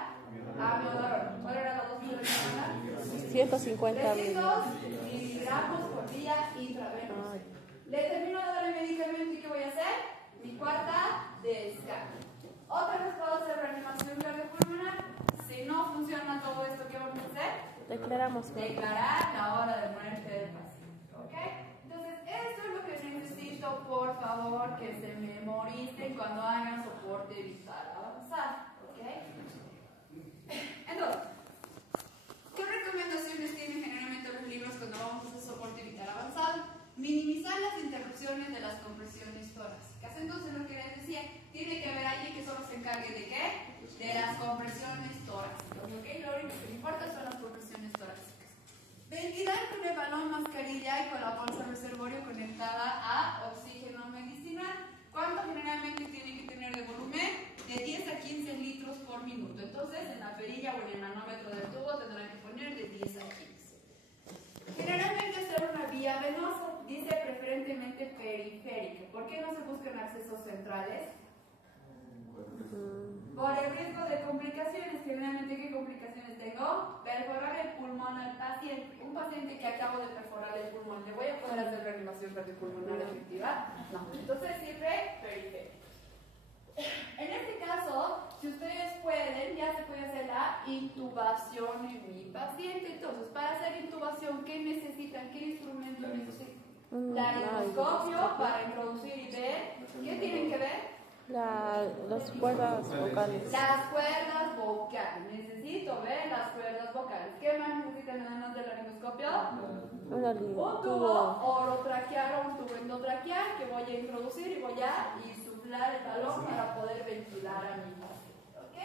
Amiodarona. ¿Cuál era la dosis de la semana? 150 miligramos por día intravenosa. Le termino de dar el medicamento y ¿qué voy a hacer? Mi cuarta descarga. Otra vez puedo hacer reanimación cardiopulmonar. Si no funciona todo esto, ¿qué vamos a hacer? Declarar la hora de muerte del paciente. ¿Ok? Entonces, esto es lo que necesito, por favor, que se memoricen cuando hagan soporte vital avanzado. ¿Ok? Entonces, ¿qué recomendaciones tienen generalmente los libros cuando vamos a hacer soporte vital avanzado? Minimizar las interrupciones de las compresiones torácicas. Entonces, lo que les decía, tiene que haber alguien que solo se encargue de ¿qué? De las compresiones torácicas. ¿Ok? Lo único que me importa son las compresiones torácicas. Ventilar con el balón mascarilla y con la bolsa reservorio conectada a oxígeno medicinal. ¿Cuánto generalmente tiene que tener de volumen? De 10 a 15 litros por minuto. Entonces, en la perilla o en el manómetro del tubo tendrán que poner de 10 a 15. Generalmente hacer una vía venosa, dice preferentemente periférica. ¿Por qué no se buscan accesos centrales? Por el riesgo de complicaciones. Generalmente, ¿qué complicaciones tengo? Perforar el pulmón al paciente. Un paciente que acabo de perforar el pulmón, ¿le voy a poder hacer reanimación cardiopulmonar efectiva? No. Entonces, siempre periférico. En este caso, si ustedes pueden, ya se puede hacer la intubación en mi paciente. Entonces, para hacer intubación, ¿qué necesitan? ¿Qué instrumentos necesitan? laringoscopio para introducir y ver. ¿Qué tienen que ver? Las cuerdas vocales. Las cuerdas vocales. Necesito ver las cuerdas vocales. ¿Qué más necesitan además del laringoscopio? Un tubo orotraqueal o un tubo endotraqueal que voy a introducir y voy a insuflar el balón para poder ventilar a mi paciente. ¿Ok?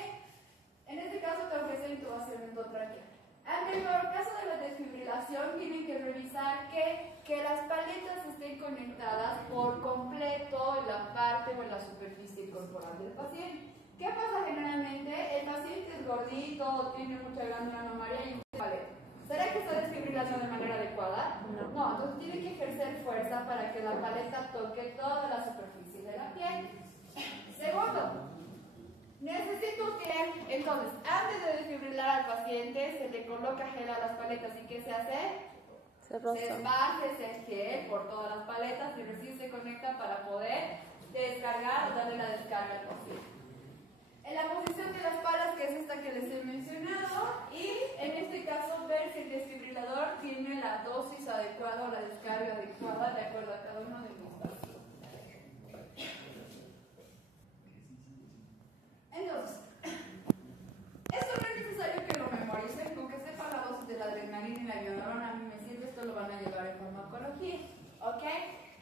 En este caso tengo que hacer intubación endotraqueal. Ante el caso de la desfibrilación, tienen que revisar que las paletas estén conectadas por completo en la parte o en la superficie corporal del paciente. ¿Qué pasa generalmente? El paciente es gordito, tiene mucha glándula mamaria y tiene paleta. ¿Será que está desfibrilando de manera adecuada? No, entonces tiene que ejercer fuerza para que la paleta toque toda la superficie de la piel. Segundo, necesito que, entonces, antes de desfibrilar al paciente, se le coloca gel a las paletas. ¿Y qué se hace? Se esparce ese gel por todas las paletas y recién se conecta para poder descargar o darle la descarga al paciente. En la posición de las palas, que es esta que les he mencionado, y en este caso ver si el desfibrilador tiene la dosis adecuada o la descarga adecuada de acuerdo a cada uno de los pasos. Entonces, esto no es necesario que lo memoricen, con que sepan la dosis de la adrenalina y la miodarona, a mí me sirve, esto lo van a llevar en farmacología, ¿ok?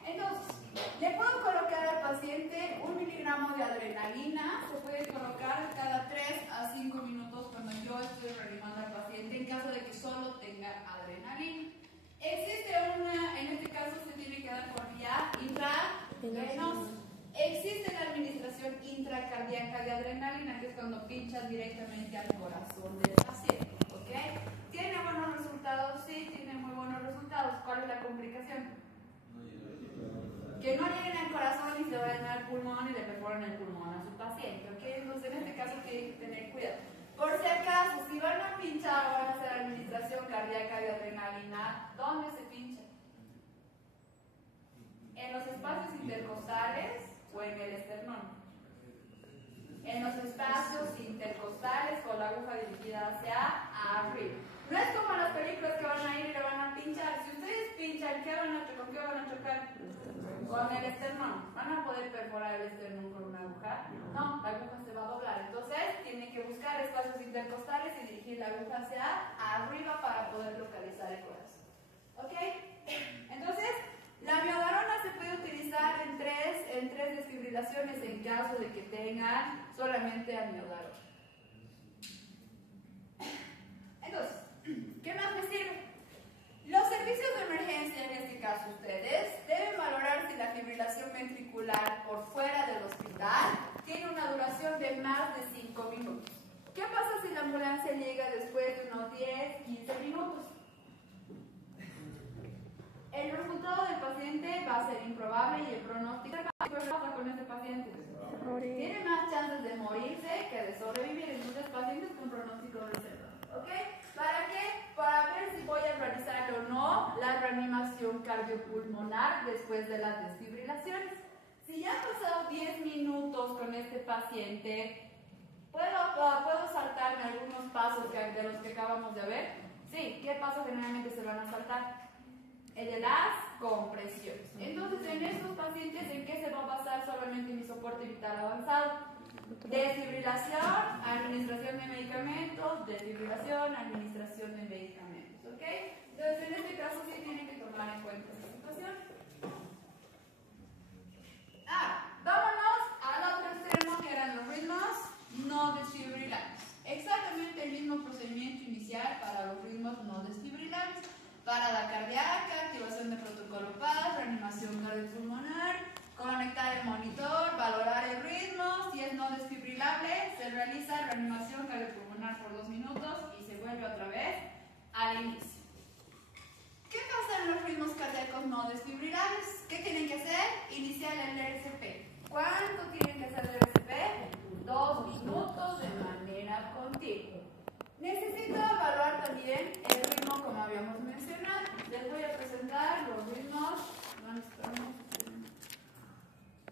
Entonces, le puedo colocar al paciente 1 miligramo de adrenalina, se puede colocar cada 3 a 5 minutos cuando yo estoy reanimando al paciente en caso de que solo tenga adrenalina. Existe una, en este caso se tiene que dar por vía intravenosa. Existe la administración intracardíaca de adrenalina, que es cuando pinchas directamente al corazón del paciente, ¿ok? ¿Tiene buenos resultados? Sí, tiene muy buenos resultados. ¿Cuál es la complicación? Que no lleguen al corazón y se vayan al pulmón y le perforan el pulmón a su paciente, ¿ok? Entonces en este caso tienen que tener cuidado. Por si acaso, si van a pinchar o van a hacer administración cardíaca de adrenalina, ¿dónde se pincha? ¿En los espacios intercostales o en el esternón? En los espacios intercostales con la aguja dirigida hacia arriba. No es como en las películas que van a ir y le van a pinchar. Si ustedes pinchan, ¿con qué van a chocar? Con el esternón. ¿Van a poder perforar el esternón con una aguja? No, la aguja se va a doblar. Entonces, tienen que buscar espacios intercostales y dirigir la aguja hacia arriba para poder localizar el corazón. ¿Ok? Entonces, la miodarona se puede utilizar en tres desfibrilaciones en caso de que tengan solamente amiodarona. Entonces, ¿qué más me sirve? Los servicios de emergencia, en este caso ustedes, deben valorar si la fibrilación ventricular por fuera del hospital tiene una duración de más de 5 minutos. ¿Qué pasa si la ambulancia llega después de unos 10, 15 minutos? El resultado del paciente va a ser improbable y el pronóstico. ¿Qué pasa con ese paciente? Tiene más chances de morirse que de sobrevivir. Entonces, pacientes con pronóstico reservado. ¿Ok? ¿Para qué? Para ver si voy a realizar o no la reanimación cardiopulmonar después de las desfibrilaciones. Si ya han pasado 10 minutos con este paciente, ¿puedo saltarme algunos pasos de los que acabamos de ver? Sí, ¿qué pasos generalmente se van a saltar? El de las compresiones. Entonces, en estos pacientes, ¿en qué se va a basar solamente mi soporte vital avanzado? Desfibrilación, administración de medicamentos, desfibrilación, administración de medicamentos, ¿ok? Entonces, en este caso sí tienen que tomar en cuenta esta situación. Vámonos al otro extremo, que eran los ritmos no desfibrilantes. Exactamente el mismo procedimiento inicial para los ritmos no desfibrilantes. Parada cardíaca, activación de protocolo PAS, reanimación cardiopulmonar, conectar el monitor, valorar el ritmo. Si es no desfibrilable, se realiza reanimación cardiopulmonar por 2 minutos y se vuelve otra vez al inicio. ¿Qué pasa en los ritmos cardíacos no desfibrilables? ¿Qué tienen que hacer? Iniciar el RCP. ¿Cuánto tienen que hacer el RCP? 2 minutos de manera continua. Necesito evaluar también el ritmo como habíamos mencionado. Les voy a presentar los ritmos.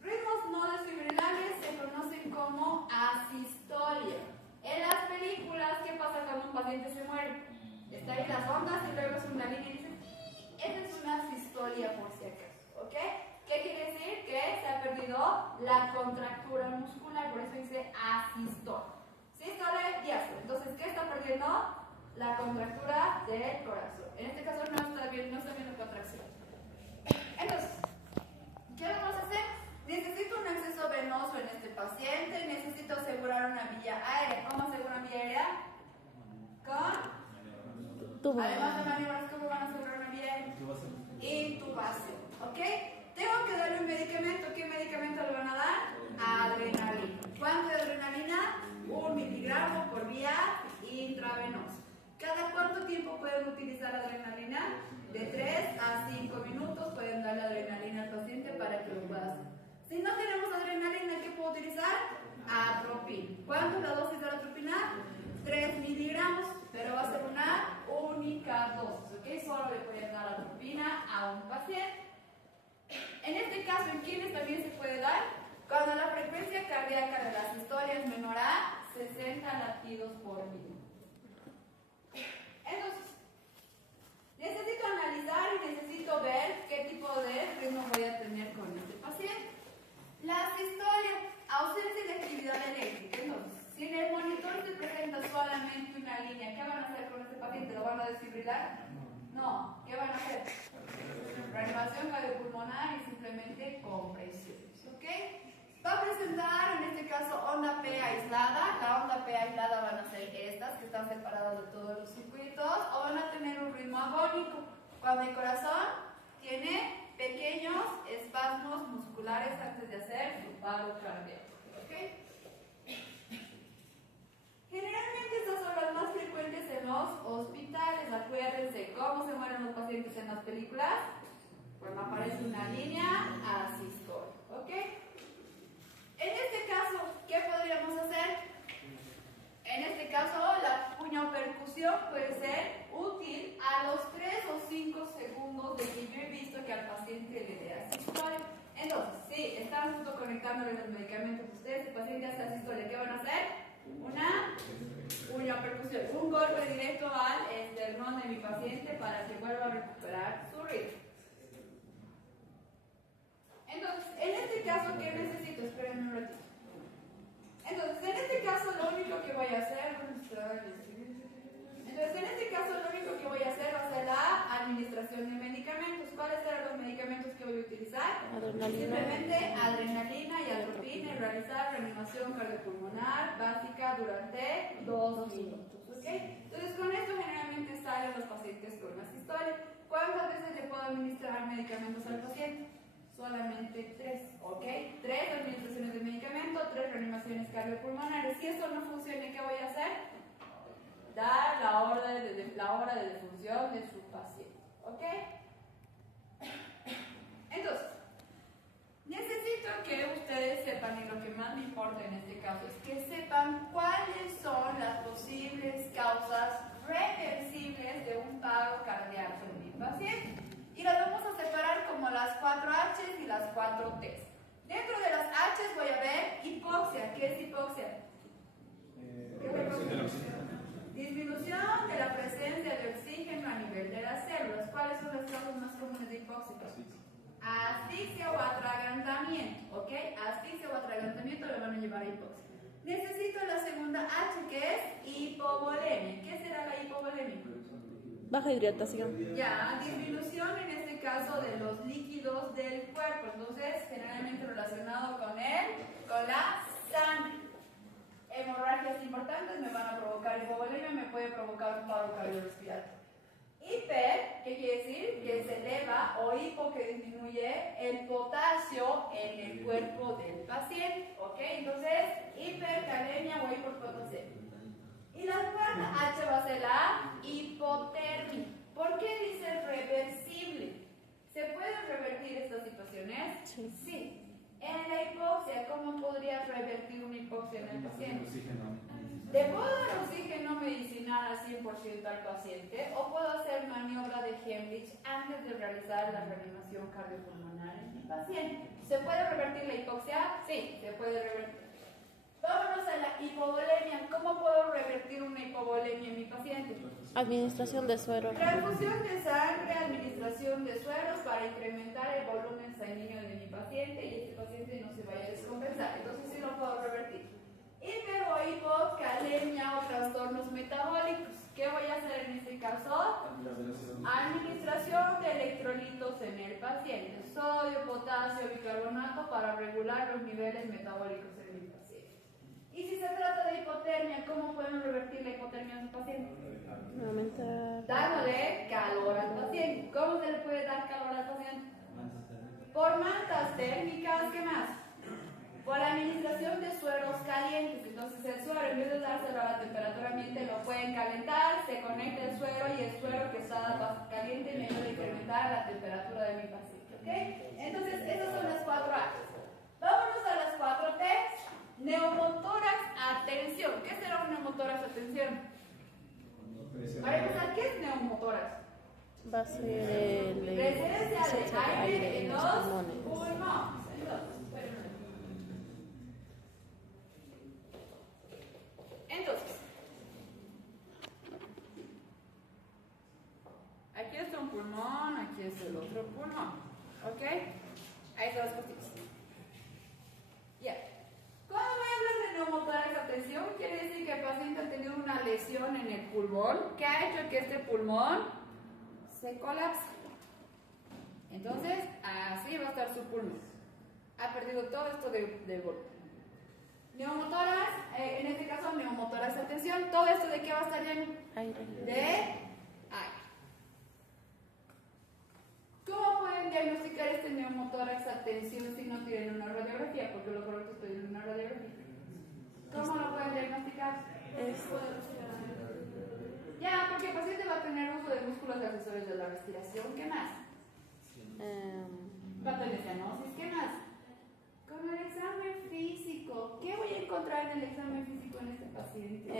Ritmos no desfibrilables se conocen como asistolia. En las películas, ¿qué pasa cuando un paciente se muere? Está ahí las ondas y luego es una línea y dice, esta es una asistolia por si acaso. la contractura muscular, por eso dice asistole. Sístole, diástole. Entonces, ¿qué está perdiendo? La contractura del corazón. En este caso no está viendo contracción. Entonces, ¿qué vamos a hacer? Necesito un acceso venoso en este paciente, necesito asegurar una vía aérea. ¿Cómo asegurar una vía aérea? Con, además de maniobras, ¿cómo van a asegurar una vía aérea? Intubación, ¿ok? Tengo que darle un medicamento. ¿Qué medicamento le van a dar? Adrenalina. ¿Cuánto de adrenalina? 1 miligramo por vía intravenosa. ¿Cada cuánto tiempo pueden utilizar adrenalina? De 3 a 5 minutos pueden darle adrenalina al paciente para que lo pueda hacer. Si no tenemos adrenalina, ¿qué puedo utilizar? Atropina. ¿Cuánto es la dosis de la atropina? 3 miligramos, pero va a ser una única dosis, ¿ok? Solo le pueden dar atropina a un paciente. En este caso, ¿en quiénes también se puede dar? Cuando la frecuencia cardíaca de la sistólica es menor a 60 latidos por minuto. Entonces, necesito analizar y necesito ver qué tipo de ritmo voy a tener con este paciente. La sistolia, ausencia de actividad eléctrica. Entonces, si en el monitor se presenta solamente una línea, ¿qué van a hacer con este paciente? ¿Lo van a desfibrilar? No. ¿Qué van a hacer? Reanimación cardiopulmonar y simplemente compresiones. ¿Ok? Va a presentar, en este caso, onda P aislada. La onda P aislada van a ser estas, que están separadas de todos los circuitos, o van a tener un ritmo agónico. Cuando el corazón tiene pequeños espasmos musculares antes de hacer su paro cardíaco. ¿Ok? Generalmente estas son las más frecuentes en los hospitales. Acuérdense cómo se mueren los pacientes en las películas. Pues aparece una línea asistole. ¿Ok? En este caso, ¿qué podríamos hacer? En este caso, la puñopercusión puede ser útil a los 3 o 5 segundos de que yo he visto que al paciente le dé asistolia. Entonces, si están justo conectándole los medicamentos a ustedes, el paciente hace asistolia, ¿qué van a hacer? Una puñopercusión, un golpe directo al esternón de mi paciente para que vuelva a recuperar su ritmo. Entonces, en este caso, ¿qué necesito? Espérenme un ratito. Entonces, en este caso, lo único que voy a hacer... Entonces, en este caso, lo único que voy a hacer va a ser la administración de medicamentos. ¿Cuáles serán los medicamentos que voy a utilizar? Adrenalina. Simplemente adrenalina y atropina y realizar reanimación cardiopulmonar básica durante 2 minutos. ¿Ok? Entonces, con esto generalmente salen los pacientes con asistolia. ¿Cuántas veces le puedo administrar medicamentos al paciente? Solamente 3, ¿ok? 3 administraciones de medicamento, 3 reanimaciones cardiopulmonares. Si eso no funciona, ¿qué voy a hacer? Dar la hora de defunción de su paciente, ¿ok? Entonces, necesito que ustedes sepan, y lo que más me importa en este caso es que sepan cuáles son las posibles causas reversibles de un paro cardíaco en mi paciente. Y las vamos a separar como las 4 H's y las 4 T's. Dentro de las H's voy a ver hipoxia. ¿Qué es hipoxia? Disminución de la presencia de oxígeno a nivel de las células. ¿Cuáles son las causas más comunes de hipoxia? Asfixia o atragantamiento. ¿Ok? Asfixia o atragantamiento le van a llevar a hipoxia. Necesito la segunda H, que es hipovolemia. ¿Qué será la hipovolemia? Baja hidratación. Ya, disminución en este caso de los líquidos del cuerpo. Entonces, generalmente relacionado con la sangre. Hemorragias importantes me van a provocar hipovolemia, me puede provocar un paro cardiorrespiratorio. Hiper, ¿qué quiere decir? Que se eleva, o hipo, que disminuye el potasio en el cuerpo del paciente. ¿Ok? Entonces, hipercalemia o hiperpotasemia. Y la cuarta H va a ser la hipotermia. ¿Por qué dice reversible? ¿Se pueden revertir estas situaciones? Sí. En la hipoxia, ¿cómo podrías revertir una hipoxia en el paciente? ¿Le puedo dar oxígeno medicinal al 100% al paciente? ¿O puedo hacer maniobra de Heimlich antes de realizar la reanimación cardiopulmonar en mi paciente? ¿Se puede revertir la hipoxia? Sí, se puede revertir. Vámonos a la hipovolemia. ¿Cómo puedo revertir una hipovolemia en mi paciente? Administración de suero. Transfusión de sangre, administración de sueros para incrementar el volumen sanguíneo de mi paciente y este paciente no se vaya a en el paciente. Sodio, potasio, bicarbonato para regular los niveles metabólicos en el paciente. Y si se trata de hipotermia, ¿cómo podemos revertir la hipotermia en el paciente? Dándole calor al paciente. ¿Cómo se le puede dar calor al paciente? Por mantas térmicas, ¿qué más? Por la administración de sueros calientes. Entonces el suero, en vez de dárselo a la temperatura ambiente, lo pueden calentar, se conecta el suero y el suero que está caliente me ayuda a incrementar la temperatura de mi paciente. ¿Ok? Entonces esas son las 4 A's. Vámonos a las 4 T's. Neumotórax, atención. ¿Qué será un neumotórax, atención? Para empezar, ¿qué es neumotórax? Va a ser el Presencia de aire en los pulmones. pulmones. Entonces, aquí está un pulmón, aquí es el otro pulmón. ¿Ok? Ahí están las pastillas. Ya. Cuando voy a hablar de neumotórax, atención, quiere decir que el paciente ha tenido una lesión en el pulmón que ha hecho que este pulmón se colapse. Entonces, así va a estar su pulmón. Ha perdido todo esto de golpe. Neumotórax, en este caso neumotórax, atención, todo esto de qué va a estar lleno? Aire. De aire. ¿Cómo pueden diagnosticar este neumotórax, atención, si no tienen una radiografía? Porque lo correcto es pedir una radiografía. ¿Cómo lo pueden diagnosticar? Ya, porque el paciente va a tener uso de músculos accesorios de la respiración. ¿Qué más? Va a tener cianosis. ¿Qué más? Con el examen físico, ¿qué voy a encontrar en el examen físico en este paciente?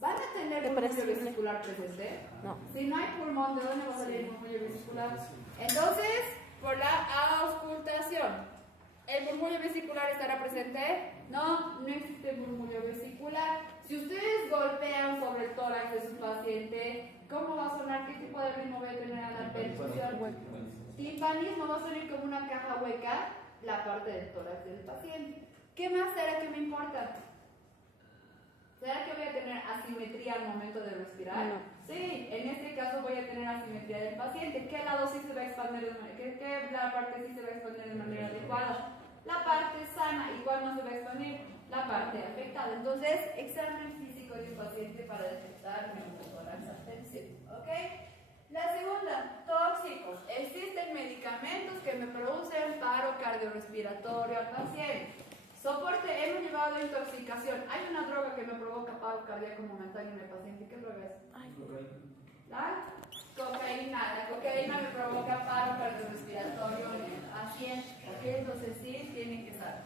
¿Van a tener murmullo vesicular presente? No. Si no hay pulmón, ¿de dónde va a salir el murmullo vesicular? Entonces, por la auscultación, ¿el murmullo vesicular estará presente? No, no existe murmullo vesicular. Si ustedes golpean sobre el tórax de su paciente, ¿cómo va a sonar? ¿Qué tipo de ritmo va a tener a la percusión? Timpanismo, va a sonar como una caja hueca la parte del tórax del paciente. ¿Qué más será que me importa? ¿Será que voy a tener asimetría al momento de respirar? No. Sí, en este caso voy a tener asimetría del paciente. ¿Qué lado sí se va a expandir? ¿Qué la parte sí se va a expandir de manera adecuada? La parte sana, igual no se va a expandir la parte afectada. Entonces, examen físico de un paciente para detectar neumotórax, atención. ¿Ok? La segunda, tóxicos. Existen medicamentos que me producen paro cardiorrespiratorio al paciente. Soporte, hemos llevado intoxicación. Hay una droga que me provoca paro cardíaco momentáneo en el paciente. ¿Qué droga es? La cocaína. La cocaína me provoca paro cardiorrespiratorio en el paciente. ¿Ok? Entonces sí, tienen que saber.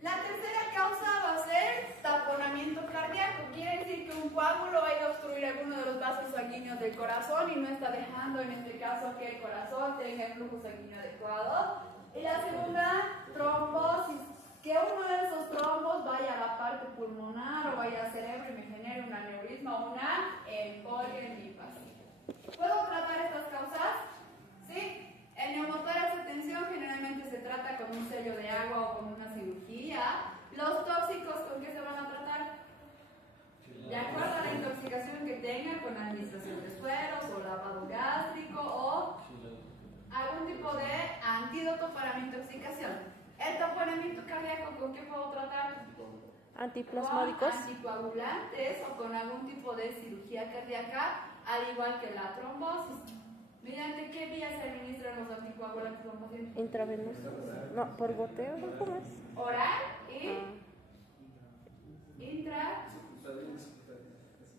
La tercera causa va a ser taponamiento cardíaco. Quiere decir que un coágulo va a obstruir alguno de los vasos sanguíneos del corazón y no está dejando, en este caso, que el corazón tenga el flujo sanguíneo adecuado. Y la segunda, trombosis. Que uno de esos trombos vaya a la parte pulmonar o vaya al cerebro y me genere un aneurisma o una embolia en mi paciente. ¿Puedo tratar estas causas? Sí. El neumotórax, atención, generalmente se trata con un sello de agua o con una cirugía. Los tóxicos, ¿con qué se van a tratar? De acuerdo a la intoxicación que tenga, con administración de sueros o lavado gástrico o algún tipo de antídoto para la intoxicación. El taponamiento cardíaco, ¿con qué puedo tratar? Antiplasmódicos. Con anticoagulantes o con algún tipo de cirugía cardíaca, al igual que la trombosis. ¿Mediante qué vía se administran los anticoagulantes a un paciente? Intravenoso. No, por goteo, ¿no? ¿Cómo es? Oral y intra.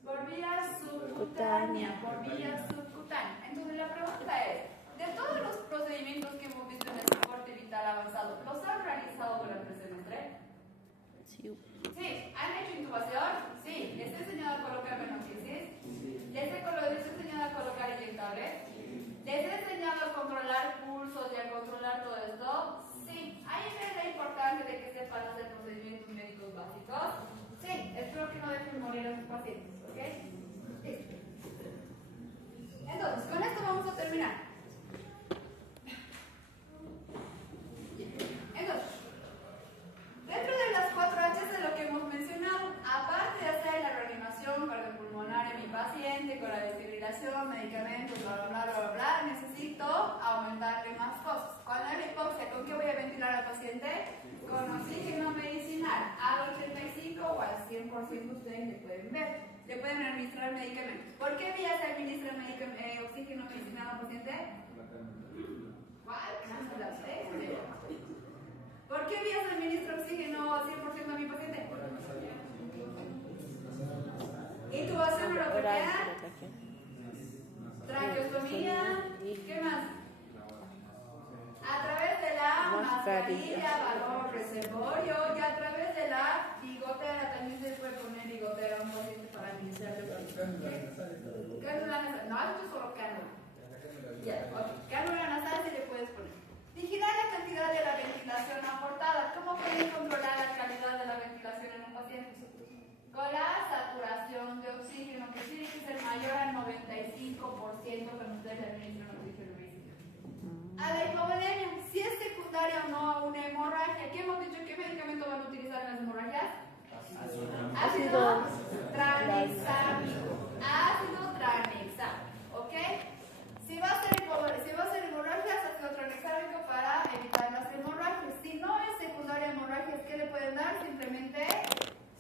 Por vía subcutánea. Por vía subcutánea. Entonces la pregunta es, de todos los procedimientos que hemos visto en el soporte vital avanzado, ¿los han realizado durante el semestre? Sí. Sí. ¿Han hecho intubación? Sí. ¿Les he enseñado a colocar menoxidil? ¿Les he enseñado a colocar inyectables? ¿Les he enseñado a controlar pulsos y a controlar todo esto? Sí. ¿Ahí ven la importancia de que sepan hacer procedimientos médicos básicos? Sí. Espero que no dejen morir a sus pacientes, ¿ok? Listo. Entonces, con esto vamos a terminar. Entonces, dentro de las 4 H's de lo 100% ustedes le pueden ver. Le pueden administrar medicamentos. ¿Por qué vía se administra oxígeno medicinal a un paciente? ¿Cuál? ¿Por qué vía se administra oxígeno 100% a mi paciente? Intubación orotraqueal, traqueostomía, ¿qué más? A través de la mascarilla, balón reservorio y a través de la bigotera, también se puede poner bigotera a un paciente para administrarle. Cánula nasal, no, esto es solo cánula. Cánula nasal sí le puedes poner. Vigilar la cantidad de la ventilación aportada. ¿Cómo pueden controlar la calidad de la ventilación en un paciente? Con la saturación de oxígeno, que tiene que ser mayor al 95% cuando ustedes le administran oxígeno medicinal. A la hipovolemia, si es secundaria o no a una hemorragia. ¿Qué hemos dicho? ¿Qué medicamento van a utilizar en las hemorragias? Ácido tranexámico. Ácido tranexámico. ¿Ok? Si va a ser hemorragias, ácido tranexámico para evitar las hemorragias. Si no es secundaria hemorragias, ¿qué le pueden dar? Simplemente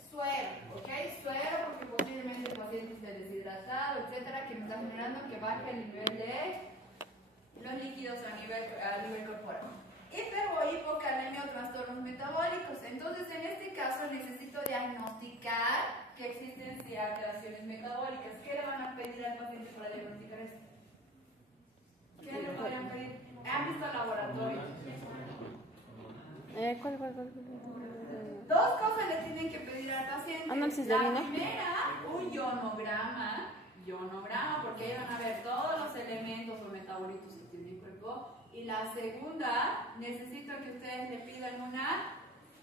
suero, ¿ok? Suero porque posiblemente el paciente esté deshidratado, etcétera, que me está generando que baje el nivel de los líquidos a nivel corporal. Hiper o hipocalemia o trastornos metabólicos. Entonces, en este caso necesito diagnosticar que existen alteraciones metabólicas. ¿Qué le van a pedir al paciente para diagnosticar esto? ¿Qué le podrían pedir? Ámbito laboratorio. ¿Cuál? Dos cosas le tienen que pedir al paciente. Análisis de La orina. primera, un ionograma, porque ahí van a ver todos los elementos o metabolitos que tiene el cuerpo. Y la segunda, necesito que ustedes le pidan una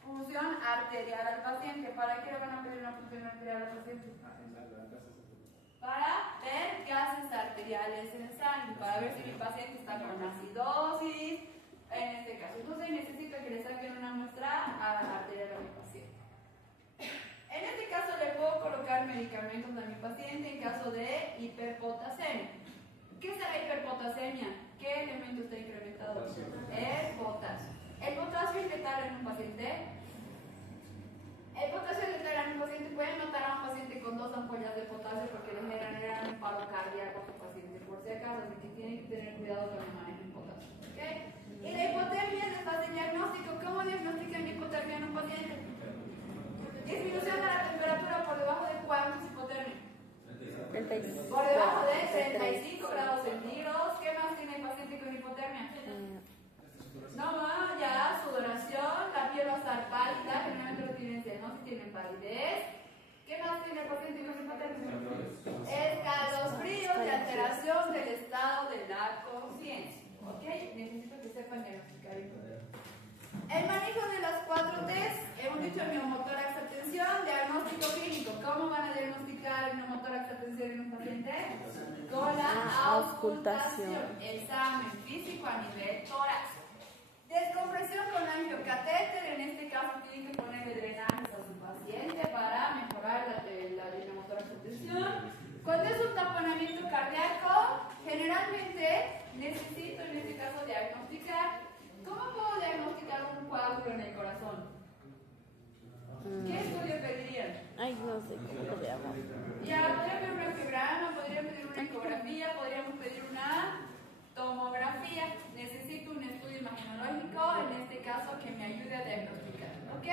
función arterial al paciente. ¿Para qué le van a pedir una función arterial al paciente? Para ver gases arteriales en el sangre, para ver si mi paciente está con acidosis, en este caso. Entonces necesito que le saquen una muestra arterial a mi paciente. En este caso le puedo colocar medicamentos a mi paciente en caso de hiperpotasemia. ¿Qué es la hiperpotasemia? ¿Qué elemento está incrementado? El potasio. ¿El potasio es letal en un paciente? El potasio es letal en un paciente. Pueden notar a un paciente con 2 ampollas de potasio porque le generan un paro cardíaco a su paciente, por si acaso, así que tienen que tener cuidado cuando manejen potasio. ¿Okay? Y la hipotermia es de fácil diagnóstico. ¿Cómo diagnostican hipotermia en un paciente? Disminución de la temperatura por debajo de ¿cuánto es hipotermia? 36. Por debajo de 35 grados centígrados. ¿Qué más tiene el paciente con hipotermia? No, ya sudoración, la piel va a estar pálida, generalmente lo tienen cianosis, tienen palidez. ¿Qué más tiene el paciente con hipotermia? Escalofríos y alteración del estado de la conciencia. ¿Ok? Necesito que sepan diagnosticar hipotermia. El manejo de las 4 T's, hemos dicho miomotórax atención, diagnóstico clínico. ¿Cómo van a diagnosticar el miomotórax atención en un paciente? Con la auscultación. Examen físico a nivel torácico. Descompresión con angiocatéter, en este caso tienen que ponerle drenajes a su paciente para mejorar la miomotórax atención. Cuando es un taponamiento cardíaco, generalmente necesito en este caso diagnosticar. ¿Cómo puedo diagnosticar un coágulo en el corazón? ¿Qué estudio pedirían? Ay, no sé cómo lo veamos. Ya, podrían pedir un angiograma, podrían pedir una ecografía, podríamos pedir una tomografía. Necesito un estudio imagenológico, en este caso, que me ayude a diagnosticar. ¿Ok?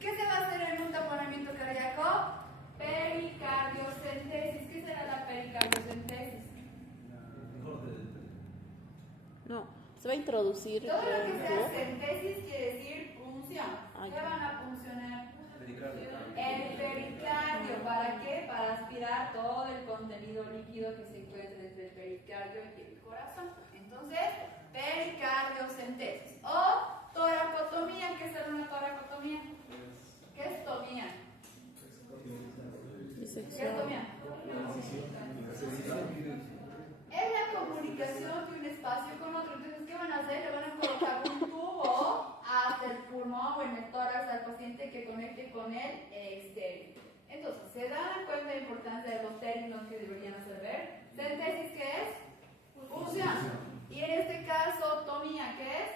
¿Qué se va a hacer en un taponamiento cardíaco? Pericardiocentesis. ¿Qué será la pericardiocentesis? No, se va a introducir. Todo lo que sea centesis quiere decir punción. ¿Qué van a puncionar? El pericardio. ¿Para qué? Para aspirar todo el contenido líquido que se encuentra entre el pericardio y el corazón. Entonces, pericardiocentesis. O toracotomía. ¿Qué es una toracotomía? ¿Qué es tomía? ¿Qué es tomía? Es la comunicación de un espacio con otro. Entonces, ¿qué van a hacer? Le van a colocar un tubo hasta el pulmón o en el tórax al paciente que conecte con el exterior. Entonces, ¿se dan cuenta de la importancia de los términos que deberían saber? Centesis, ¿qué es? Función. Y en este caso, tomía, ¿qué es?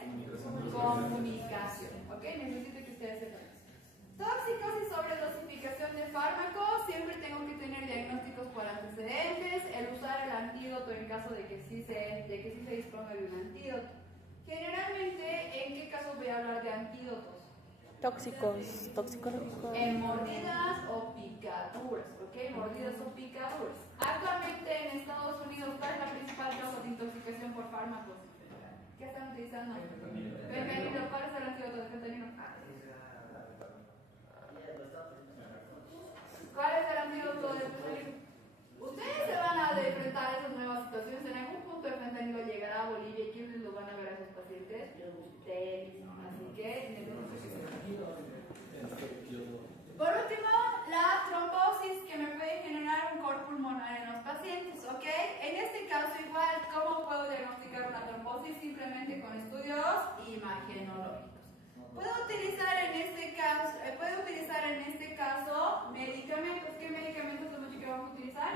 Comunicación. ¿Ok? Necesito que ustedes sepan eso. Tóxicos y sobredosificación de caso de que sí se disponga de un antídoto. Generalmente, ¿en qué caso voy a hablar de antídotos? Tóxicos. En mordidas o picaduras, ¿ok? Mordidas o picaduras. Actualmente en Estados Unidos, ¿cuál es la principal causa de intoxicación por fármacos? ¿Qué están utilizando? Fentanilo. ¿Cuál es el antídoto de fentanilo? ¿Cuál es el antídoto de fentanilo? Ustedes se van a enfrentar a esas nuevas situaciones. En algún punto el fentanilo llegará a Bolivia y ¿quiénes lo van a ver a sus pacientes? Ustedes. Así que por último, la trombosis que me puede generar un cor pulmonar en los pacientes, ¿ok? En este caso igual, ¿cómo puedo diagnosticar una trombosis? Simplemente con estudios imagenológicos. Puedo utilizar en este caso medicamentos. ¿Qué medicamentos son los que vamos a utilizar?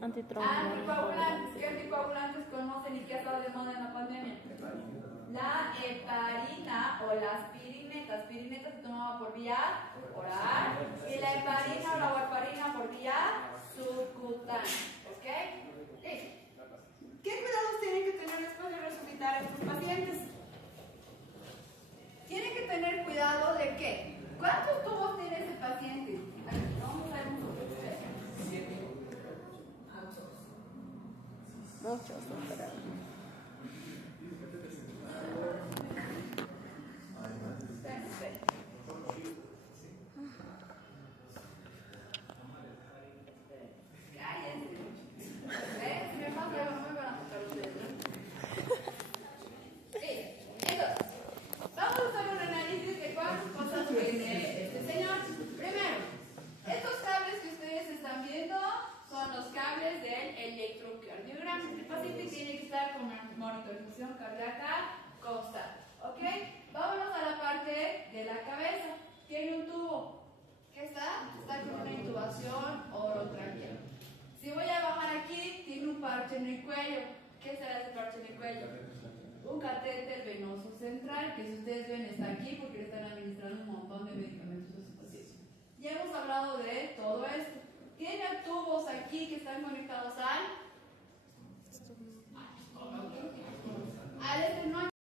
Anticoagulantes. ¿Qué anticoagulantes conocen y qué ha estado de moda en la pandemia? La heparina o la aspirineta. Aspirineta se tomaba por vía oral y la heparina o la warfarina por vía subcutánea. ¿Ok? ¿Qué cuidados tienen que tener después de resucitar a estos pacientes? Tienen que tener cuidado de qué. ¿Cuántos tubos tiene ese paciente? Vamos a ver un poco. Muchos, doctora. Monitorización cardíaca constante. ¿Ok? Vámonos a la parte de la cabeza. Tiene un tubo. ¿Qué está? Está con una intubación orotraqueal. Si voy a bajar aquí, tiene un parche en el cuello. ¿Qué será ese parche en el cuello? Un catéter venoso central, que si ustedes ven está aquí porque le están